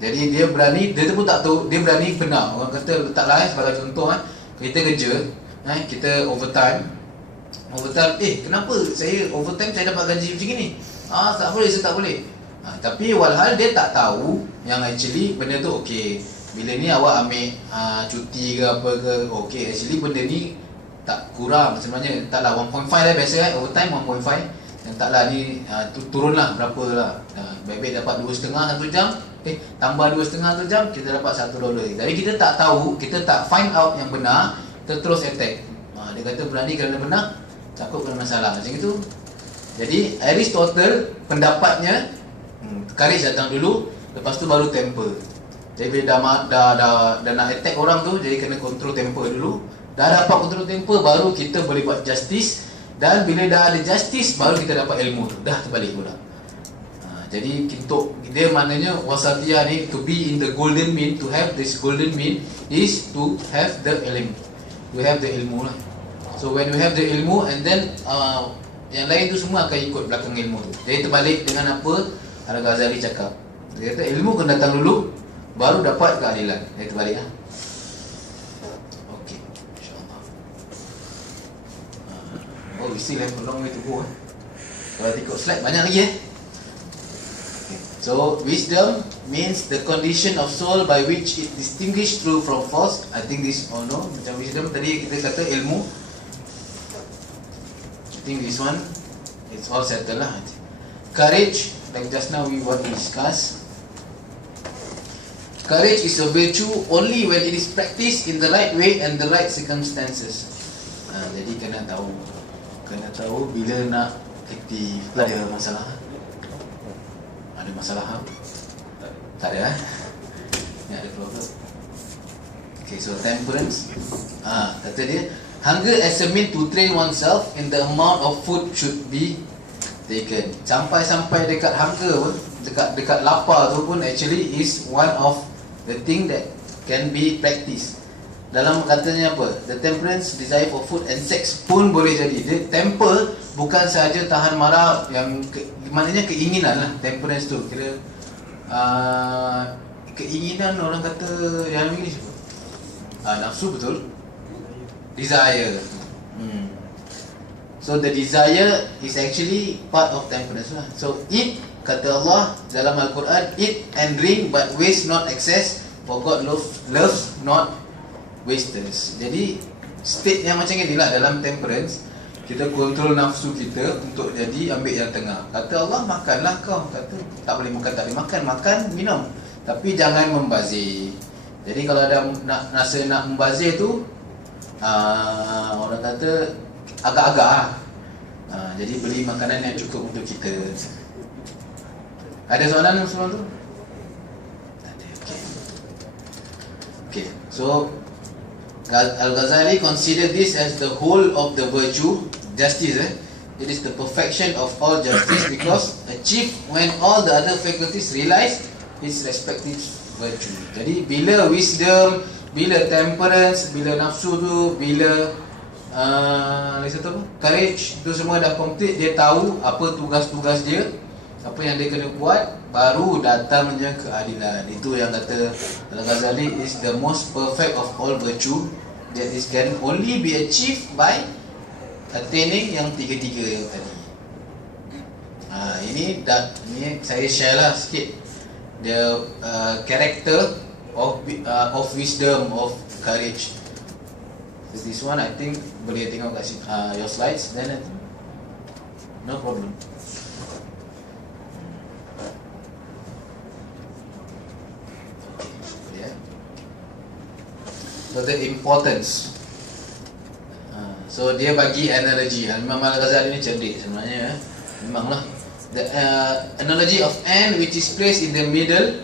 Jadi dia berani, dia pun tak tahu, dia berani benar. Orang kata, letaklah sebagai contoh, kita kerja, kita overtime, kenapa saya overtime saya dapat gaji macam ni? Tak boleh, saya tak boleh. Tapi walhal dia tak tahu yang actually benda tu okey. Bila ni awak ambil cuti ke apa ke, okey, actually benda ni tak kurang sebenarnya. Taklah 1.5 lah biasa kan, overtime 1.5. Dan taklah ni turunlah berapa lah. Baik-baik dapat 2.5 1 jam, tambah 2.5 1 jam, kita dapat $1. Jadi kita tak tahu, kita tak find out yang benar, kita terus attack. Dia kata berani kerana benar, takut kerana salah. Macam itu. Jadi Aristotle pendapatnya courage datang dulu, lepas tu baru temper. Jadi bila dah nak attack orang tu, jadi kena control temper dulu. Dah dapat control temper, baru kita boleh buat justice. Dan bila dah ada justice, baru kita dapat ilmu tu. Dah terbalik pula. Jadi untuk dia maknanya wasatiyah ni, to be in the golden mean, to have this golden mean is to have the ilm. To have the ilmu lah. So when you have the ilmu, and then yang lain tu semua akan ikut belakang ilmu tu. Jadi terbalik dengan apa Al-Ghazali cakap. Dia kata ilmu kena datang dulu, baru dapat keadilan. Dia terbalik lah. Okay, insyaAllah. We still have a long way to go. Kalau ikut slide banyak lagi okay. So wisdom means the condition of soul by which it distinguish true from false. I think this all know. Macam wisdom tadi kita kata ilmu. I think this one, it's all settled lah. Courage, like just now we discussed. Courage is a virtue only when it is practiced in the right way and the right circumstances. Jadi kena tahu bila nak aktif. Ada masalah? Ada masalah? Tak ada Ni ada problem. Okay, so temperance. Kata dia, hunger as a mean to train oneself in the amount of food should be taken. Sampai dekat hunger pun, dekat lapar tu pun actually is one of the thing that can be practiced. Dalam katanya apa? The temperance, desire for food and sex pun boleh jadi. Dia temper bukan sahaja tahan marah, yang maknanya keinginan lah. Temperance tu kira keinginan, orang kata yang English nafsu, betul? Desire. So the desire is actually part of temperance lah. So eat, kata Allah dalam Al-Quran, eat and drink but waste not excess, for God loves not wasters. Jadi state yang macam ni lah dalam temperance. Kita kontrol nafsu kita untuk jadi ambil yang tengah. Kata Allah, makanlah kau. Kata tak boleh makan, tak boleh makan. Makan, minum, tapi jangan membazir. Jadi kalau ada rasa nak membazir tu, orang kata agak-agak lah. Jadi beli makanan yang cukup untuk kita. Ada soalan sebelum tu? Ada. Okay. So Al-Ghazali consider this as the whole of the virtue, justice. It is the perfection of all justice because achieved when all the other faculties realize its respective virtue. Jadi bila wisdom, bila temperance, bila nafsu tu, bila courage tu semua dah complete, dia tahu apa tugas-tugas dia, apa yang dia kena buat, baru datangnya keadilan. Itu yang kata Al-Ghazali is the most perfect of all virtue, that is can only be achieved by attaining yang tiga-tiga yang tadi. Ini saya share lah sikit the character of wisdom, of courage. So this one I think boleh tengok kat your slides, then no problem. So the importance. So dia bagi analogy. Imam Al-Ghazali ni cerdik sebenarnya. Memanglah. The analogy of ant which is placed in the middle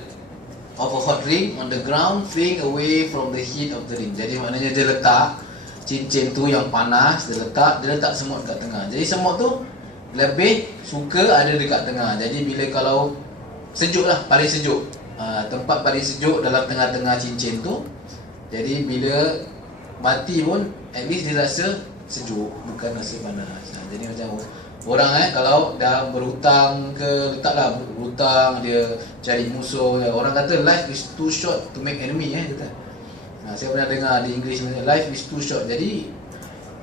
of a hot ring on the ground, fleeing away from the heat of the ring. Jadi maknanya dia letak cincin tu yang panas, dia letak semut kat tengah. Jadi semut tu lebih suka ada dekat tengah. Jadi bila kalau sejuk lah, paling sejuk, tempat paling sejuk dalam tengah-tengah cincin tu. Jadi bila mati pun at least dia rasa sejuk, bukan rasa panas. Jadi macam orang kalau dah berhutang ke, letaklah berhutang, dia cari musuh. Orang kata life is too short to make enemy kata. Saya pernah dengar di English, life is too short. Jadi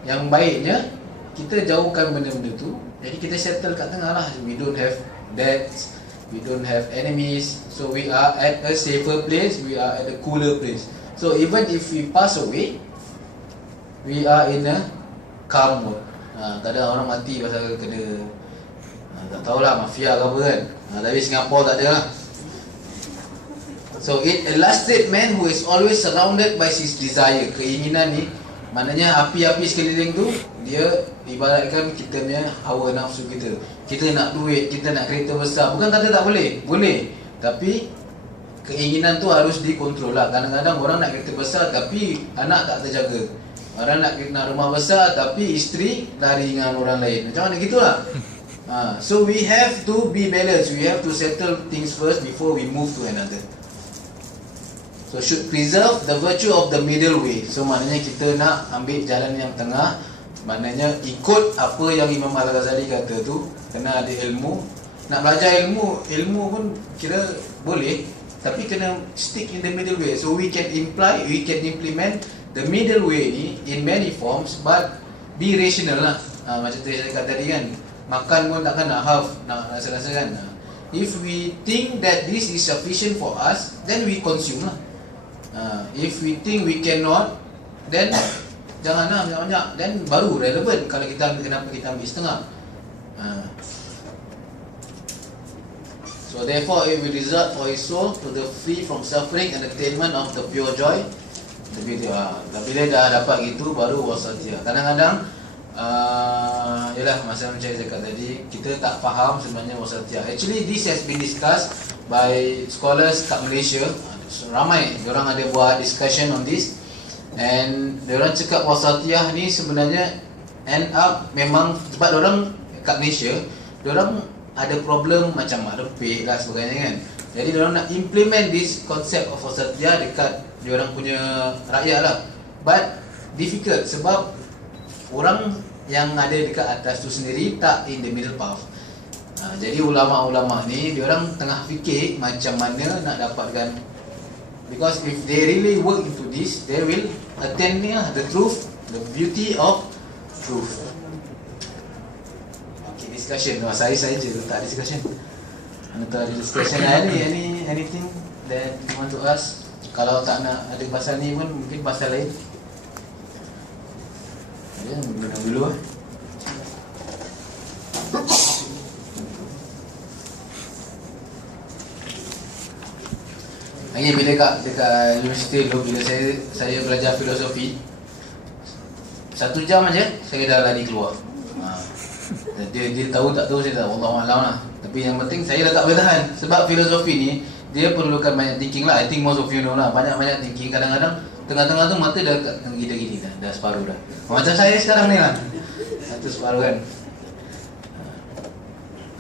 yang baiknya kita jauhkan benda-benda tu. Jadi kita settle kat tengah lah. We don't have debts, we don't have enemies, so we are at a safer place, we are at a cooler place. So even if we pass away, we are in a calm mode. Kadang orang mati pasal kena tak tahulah mafia ke apa kan. Tapi Singapura tak ada lah. So a lasted man who is always surrounded by his desire. Keinginan ni, maknanya api-api sekeliling tu, dia ibaratkan kita punya hawa nafsu kita. Kita nak duit, kita nak kereta besar. Bukan kata tak boleh, boleh. Tapi keinginan tu harus dikontrol lah. Kadang-kadang orang nak kereta besar tapi anak tak terjaga. Orang nak rumah besar tapi isteri lari dengan orang lain. Macam mana gitulah. So we have to be balanced. We have to settle things first before we move to another. So should preserve the virtue of the middle way. So maknanya kita nak ambil jalan yang tengah. Maknanya ikut apa yang Imam Al-Ghazali kata tu. Kena ada ilmu. Nak belajar ilmu pun kira boleh, tapi kena stick in the middle way. So we can implement the middle way ni in many forms, but be rational lah. Macam saya cakap tadi kan, makan pun takkan nak half, nak rasa-rasa kan. If we think that this is sufficient for us, then we consume lah. If we think we cannot, then janganlah banyak-banyak. Then baru relevan kalau kita kenapa kita ambil setengah. So therefore it will result for his soul to the free from suffering and attainment of the pure joy. Bila dah dapat gitu baru wasatiyah. Kadang-kadang yalah masa macam saya cakap tadi, kita tak faham sebenarnya wasatiyah. Actually this has been discussed by scholars kat Malaysia. Ramai diorang ada buat discussion on this, and diorang cakap wasatiyah ni sebenarnya end up memang sebab diorang kat Malaysia, diorang ada problem macam mak rempit lah sebagainya kan. Jadi diorang nak implement this concept of wasatiyah dekat diorang punya rakyat lah. But difficult sebab orang yang ada dekat atas tu sendiri tak in the middle path. Jadi ulama-ulama ni diorang tengah fikir macam mana nak dapatkan, because if they really work into this, they will attain the truth, the beauty of truth. Okay, discussion. Saya je tak ada discussion. Ada discussion anything that you want to ask? Kalau tak nak ada pasal ni pun mungkin pasal lain. Ya, minum dulu. Lagi bila dekat universiti dulu, bila saya belajar filosofi, 1 jam aja saya dah lari keluar. Dia tahu tak tahu saya tak, Wallahualam lah. Tapi yang penting saya dah tak boleh tahan. Sebab filosofi ni dia perlukan banyak thinking lah. I think most of you know lah, banyak thinking. Kadang-kadang tengah-tengah tu mata dah gini dah separuh dah. Macam saya sekarang ni lah, satu separuh kan.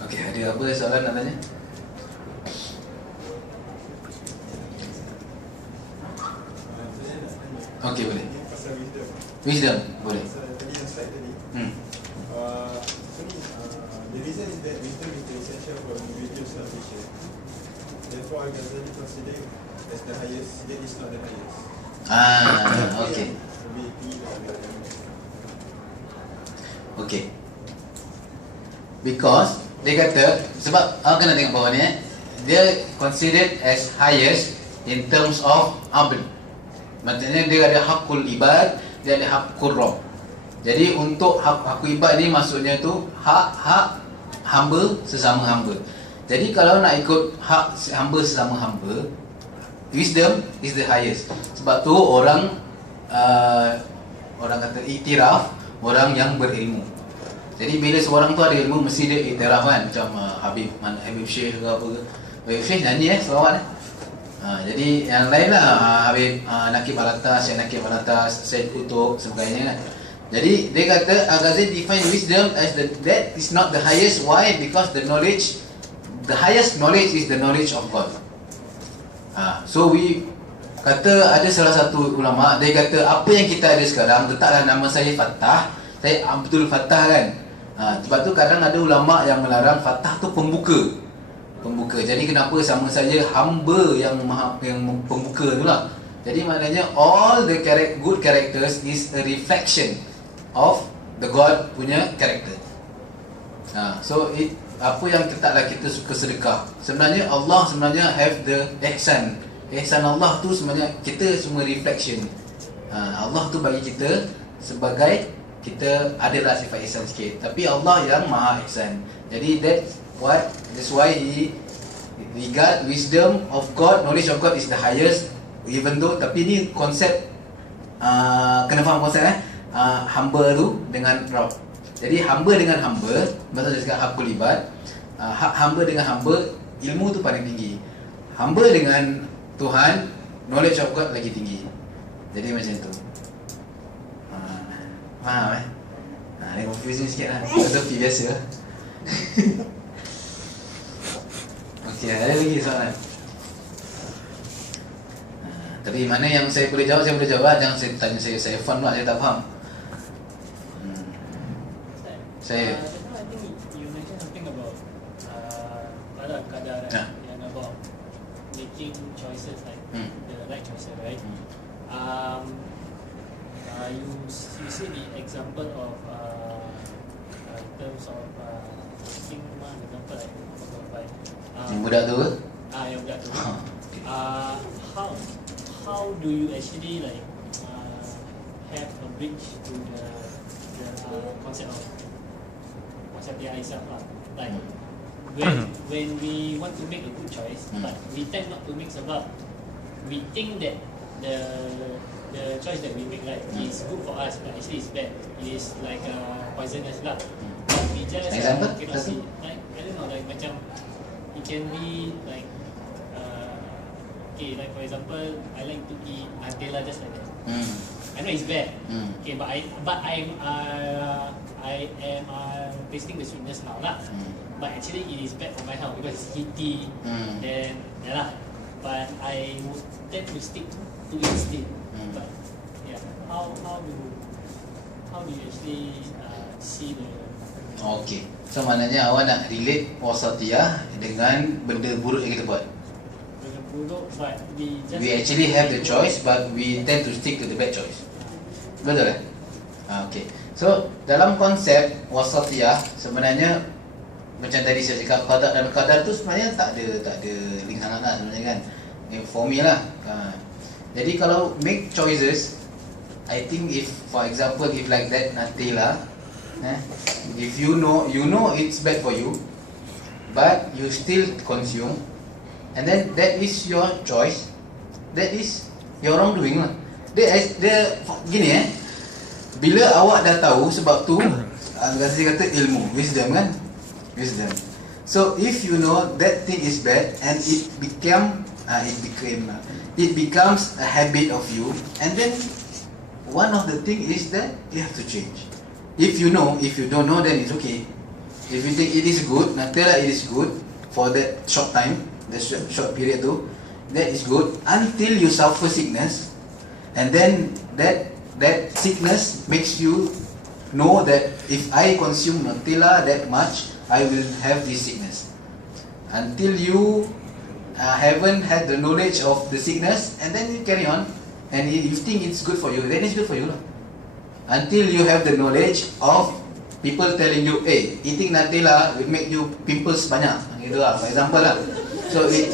Okay, ada apa soalan nak tanya? Okay, boleh. Wisdom, boleh. Tadi yang slide tadi. The reason is that wisdom is the essential for individual salvation. Therefore, Al-Ghazali considered as the highest, yet is not the highest. Okay. Lebih tinggi daripada agama. Okay. Because dia kata, sebab awak kena tengok bawah ni dia considered as highest in terms of abd. Maksudnya dia ada hakul ibad, dia ada hakul rabb. Jadi untuk hakul ibad ni maksudnya tu hak hamba sesama hamba. Jadi kalau nak ikut hak hamba sesama hamba, wisdom is the highest. Sebab tu orang kata iktiraf orang yang berilmu. Jadi bila seorang tu ada ilmu mesti dia iktiraf kan, macam Habib Syekh ke apa ke. Habib Syekh nyanyi selawat jadi yang lain lah, Habib Nakib Al-Atas, Syekh Nakib Al-Atas, Syed Qutub sebagainya kan. Jadi dia kata Al-Ghazali define wisdom as that is not the highest. Why? Because the highest knowledge is the knowledge of God. So we kata ada salah satu ulama, dia kata apa yang kita ada sekarang, letaklah nama saya Fattah, saya Abdul Fattah kan. Sebab tu kadang ada ulama yang melarang Fattah tu pembuka. Jadi kenapa sama saja hamba yang pembuka tu lah. Jadi maknanya all the good characters is a reflection of the God punya character. So apa yang letaklah kita suka sedekah. Sebenarnya Allah have the ihsan. Ihsan Allah tu sebenarnya kita semua reflection. Allah tu bagi kita sebagai kita adalah sifat ihsan sikit, tapi Allah yang maha ihsan. Jadi that's why he regard wisdom of God, knowledge of God is the highest, even though, tapi ni konsep kena faham konsep hamba tu dengan Rabb. Jadi hamba dengan hamba, maksud saya cakap hakul ibad, hamba dengan hamba, ilmu tu paling tinggi. Hamba dengan Tuhan, knowledge of God lagi tinggi. Jadi macam tu. Faham ni confusing sikit lah, filosofi biasa. Okey, ada lagi soalan? Tapi mana yang saya boleh jawab, saya boleh jawab. Jangan saya tanya saya fun pula, saya tak faham. Saya I think you mentioned something about qada qadar, yang about making choices like the right choices, right? You see the example of in terms of think one example like yang budak tu ke? Yang budak tu. How do you actually like have a bridge to the concept of wasatiyah itself lah? Like when we want to make a good choice, but we tend not to make sebab we think that the choice that we make right is good for us, but actually it's bad. It is like poisonous lah. But we just cannot see. Like I don't know, like macam it can be like okay, like for example, I like to eat Nutella just like that. I know it's bad. Okay, but I am tasting the sweetness now lah. But actually it is bad for my health because it's heaty. Then lah. But I would tend to stick to it still. But yeah, how do you actually see the Okay. So maknanya awak nak relate wasatiyah dengan benda buruk yang kita buat. buruk, but we actually have the choice, but we tend to stick to the bad choice. Betul kan? Okay. So dalam konsep wasatiyah sebenarnya macam tadi saya cakap, qada dan qadar tu sebenarnya tak ada link sangat lah sebenarnya kan. For me lah. Jadi kalau make choices, I think if for example if like that Nutella, if you know it's bad for you, but you still consume, and then that is your choice, that is your wrongdoing lah. Dia gini bila awak dah tahu sebab tu, saya kata ilmu, wisdom kan, wisdom. So if you know that thing is bad and it becomes a habit of you, and then one of the thing is that you have to change. If you know, if you don't know, then it's okay. If you think it is good, Nutella it is good for that short time, the short period tu, that is good until you suffer sickness, and then that sickness makes you know that if I consume Nutella that much, I will have this sickness. Until you haven't had the knowledge of the sickness, and then you carry on, and if you think it's good for you, then it's good for you lah. Until you have the knowledge of people telling you, hey, eating Nutella will make you pimples banyak, gitu lah, for example lah. So it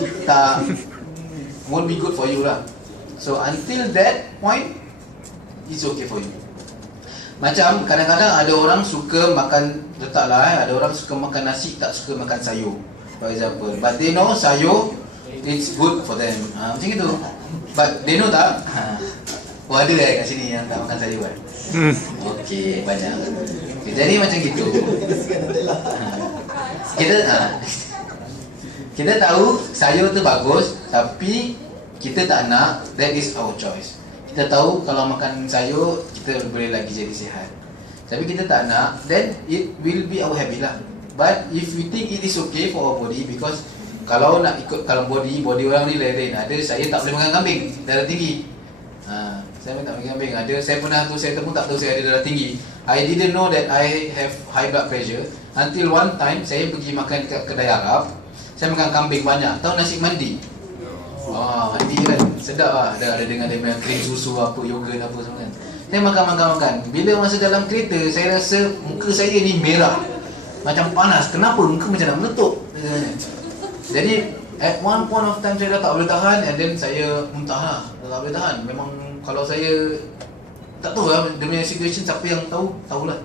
won't be good for you lah. So until that point, it's okay for you. Macam kadang-kadang ada orang suka makan, letaklah ada orang suka makan nasi, tak suka makan sayur, for example. But they know sayur it's good for them, macam itu. But they know tak? Oh ada kat sini yang tak makan sayur kan? Okey, banyak. Okay, jadi macam gitu. Kita tahu sayur tu bagus, tapi kita tak nak, that is our choice. Kita tahu kalau makan sayur kita boleh lagi jadi sihat, tapi kita tak nak, then it will be our habit lah. But if we think it is okay for our body, because kalau nak ikut kalau body orang ni lain-lain. Ada saya tak boleh makan kambing, darah tinggi. Saya pun tak makan kambing. Ada saya pernah tu, saya pun tak tahu saya ada darah tinggi. I didn't know that I have high blood pressure until one time saya pergi makan kat kedai Arab. Saya makan kambing banyak. Tahu nasi mandi? Mandi kan sedap lah. Ada dengan dia punya krim susu apa, yogurt apa semua kan. Saya makan. Bila masa dalam kereta, saya rasa muka saya ni merah, macam panas. Kenapa muka macam nak meletup? Jadi at one point of time saya dah tak boleh tahan, and then saya muntah lah. Dah tak boleh tahan. Memang kalau saya tak tahu lah dia punya situation, siapa yang tahulah.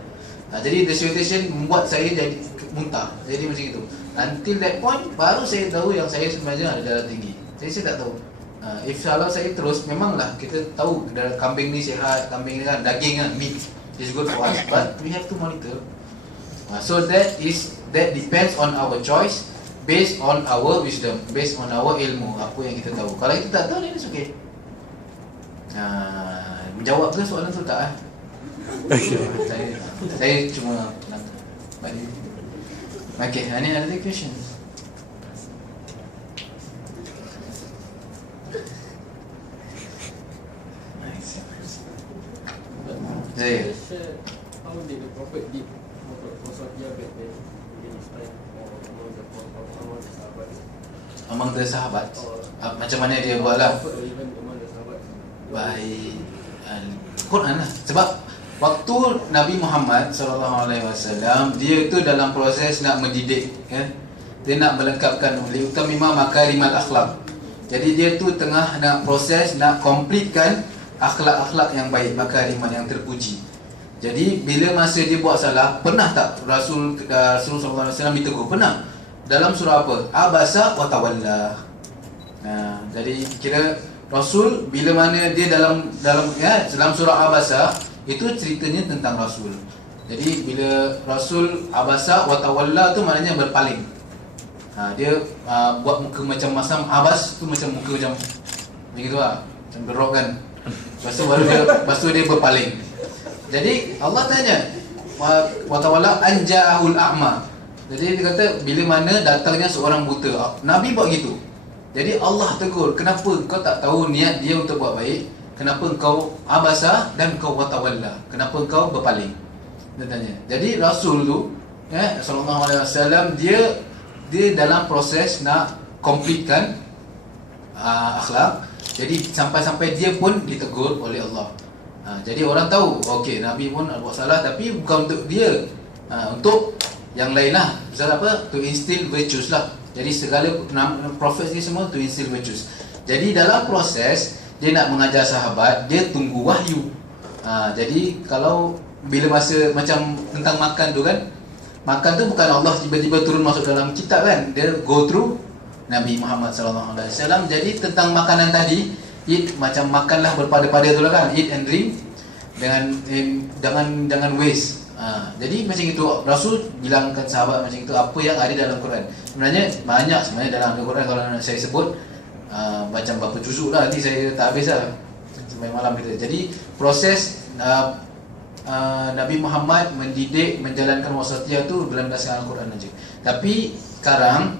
Jadi the situation membuat saya jadi muntah. Jadi macam itu. Until that point baru saya tahu yang saya sebenarnya ada darah tinggi. Saya tak tahu. If kalau saya terus, memanglah kita tahu darah kambing ni sihat, kambing ni kan daging kan, meat is good for us, but we have to monitor. So that depends on our choice, based on our wisdom, based on our ilmu, apa yang kita tahu. Kalau kita tak tahu, then it's okay. Menjawab ke soalan tu tak? Saya cuma nak. Okay, any other questions? Nice. Zahir. How did the Prophet did wasatiyah back then in his time, or among the sahabat? Among the sahabat, macam mana dia buat lah? Or even among the sahabat. Baik, Quran lah. Sebab waktu Nabi Muhammad SAW, dia itu dalam proses nak mendidik, kan? Dia nak melengkapkan liutamima makarimal akhlak. Jadi dia tu tengah nak proses, nak completekan akhlak-akhlak yang baik, makariman yang terpuji. Jadi bila masa dia buat salah, pernah tak Rasulullah SAW ditegur? Pernah. Dalam surah apa? Abasa wa tawalla. Jadi kira Rasul bila mana dia dalam surah Abasa, itu ceritanya tentang Rasul. Jadi bila Rasul Abasa wa tawalla tu maknanya berpaling. Dia buat muka macam masam, abas tu macam muka macam begitu lah, macam berok kan. Lepas tu dia berpaling. Jadi Allah tanya, watawalla anja'ahul a'ma. Jadi dia kata bila mana datangnya seorang buta, Nabi buat gitu. Jadi Allah tegur, kenapa kau tak tahu niat dia untuk buat baik? Kenapa kau abasa dan kau watawalla? Kenapa kau berpaling? Dia tanya. Jadi Rasul tu sallallahu alaihi wasallam dia dalam proses nak completekan akhlak. Jadi sampai-sampai dia pun ditegur oleh Allah. Jadi orang tahu, okey Nabi pun buat salah, tapi bukan untuk dia, untuk yang lain lah. Misal apa? To instill virtues lah. Jadi segala prophets ni semua to instill virtues. Jadi dalam proses dia nak mengajar sahabat, dia tunggu wahyu. Jadi kalau bila masa macam tentang makan tu kan, makan tu bukan Allah tiba-tiba turun masuk dalam kitab kan, dia go through Nabi Muhammad sallallahu alaihi wasallam. Jadi tentang makanan tadi, eat macam makanlah berpada-pada tu lah kan, eat and drink jangan waste. Jadi macam itu Rasul bilangkan sahabat macam itu, apa yang ada dalam Quran. Sebenarnya banyak dalam Al-Quran, kalau nak saya sebut macam berapa juzuk lah, nanti saya tak habis lah sampai malam kita. Jadi proses Nabi Muhammad mendidik, menjalankan wasatiyah tu berlandaskan Al-Quran aja. Tapi sekarang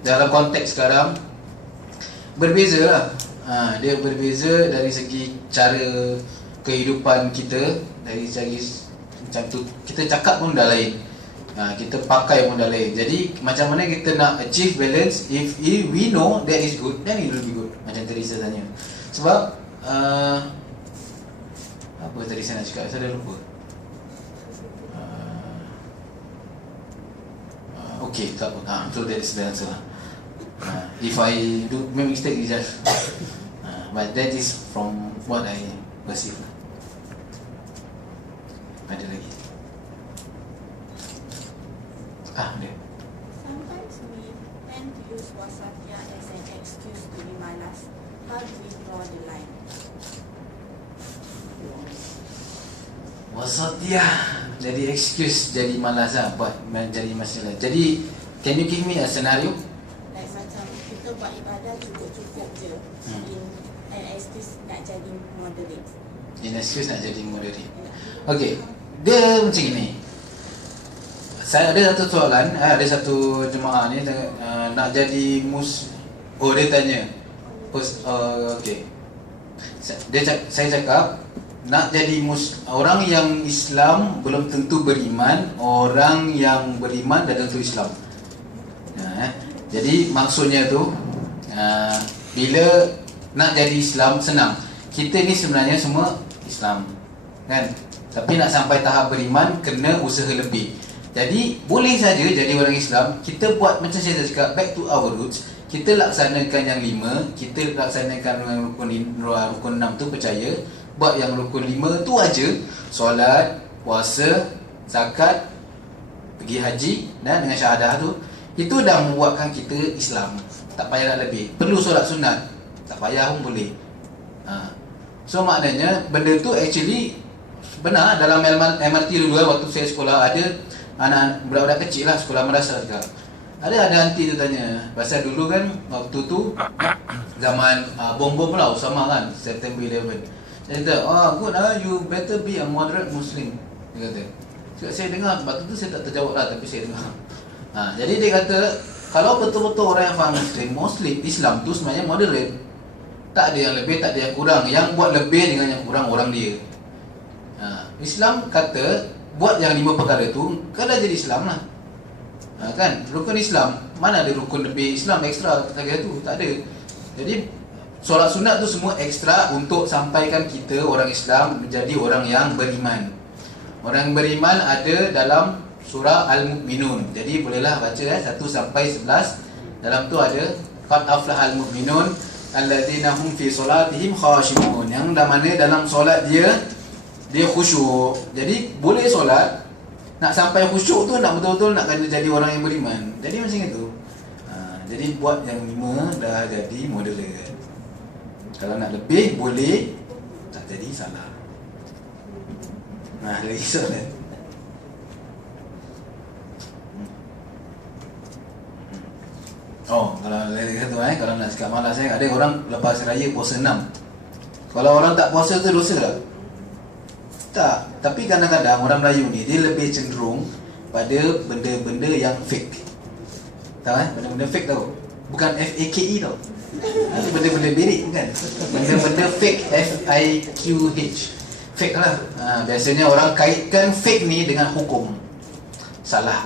dalam konteks sekarang berbeza lah. Dia berbeza dari segi cara kehidupan kita, dari segi macam tu kita cakap pun dah lain, kita pakai pun dah lain. Jadi macam mana kita nak achieve balance? If we know that is good, then it will be good. Macam tadi saya tanya. Sebab apa tadi saya nak cakap, saya dah lupa. Okay, tak apa. So that's the answer lah. If I do make mistake, it's just but that is from what I perceive lah. Ada lagi? Dia. Sometimes we tend to use wasatiyah as an excuse to be malas. How do we draw the line? Wasatiyah jadi excuse, jadi malas lah, buat jadi masalah. Jadi can you give me a scenario? Like macam kita buat ibadah cukup-cukup je, in an excuse nak jadi moderate. In excuse nak jadi moderate. Okay, dia macam ni. Saya ada satu soalan, ada satu jemaah ni nak jadi dia tanya. Okay. Saya cakap nak jadi orang yang Islam belum tentu beriman, orang yang beriman dah tentu Islam. Jadi maksudnya tu bila nak jadi Islam senang. Kita ni sebenarnya semua Islam kan, tapi nak sampai tahap beriman kena usaha lebih. Jadi boleh saja jadi orang Islam, kita buat macam saya dah cakap, back to our roots. Kita laksanakan yang 5, kita laksanakan rukun 6 tu percaya, buat yang rukun 5 tu aja, solat, puasa, zakat, pergi haji dan dengan syahadah tu, itu dah membuatkan kita Islam. Tak payah nak lebih. Perlu solat sunat, tak payah pun boleh. So maknanya benda tu actually benar. Dalam MRT dulu waktu saya sekolah, ada anak budak-budak kecil lah, sekolah madrasah juga. Ada aunty tu tanya, pasal dulu kan waktu tu zaman bom-bom lah Osama kan, September 11. Dia kata, good lah, you better be a moderate Muslim. Dia kata. Saya dengar, waktu tu saya tak terjawab lah, tapi saya dengar. Jadi dia kata, kalau betul-betul orang yang faham Muslim, Islam tu sebenarnya moderate. Tak ada yang lebih, tak ada yang kurang. Yang buat lebih dengan yang kurang orang dia. Islam kata, buat yang 5 perkara tu, kau dah jadi Islam lah. Kan, rukun Islam, mana ada rukun lebih Islam ekstra lagi tu? Tak ada. Jadi solat sunat tu semua ekstra untuk sampaikan kita orang Islam menjadi orang yang beriman. Orang beriman ada dalam surah Al-Mu'minun. Jadi bolehlah baca 1 sampai 11. Dalam tu ada qad aflahal mu'minun alladzina hum fi solatihim khashi'un. Yang mana dalam solat dia khusyuk. Jadi boleh solat, nak sampai khusyuk tu nak betul-betul nak kena jadi orang yang beriman. Jadi macam itu. Jadi buat yang 5 dah jadi moderate. Kalau nak lebih boleh, tak jadi salah. Lagi soalan. Kalau lagi satu kalau nak cakap malas ada orang lepas raya puasa 6. Kalau orang tak puasa tu dosa tak? Tak Tapi kadang-kadang orang Melayu ni dia lebih cenderung pada benda-benda yang fake. Tahu kan? Benda-benda fake tahu. Bukan FAKE tau. Itu benda-benda berik kan. Benda-benda fake, FIQH. Fake lah. Biasanya orang kaitkan fake ni dengan hukum. Salah.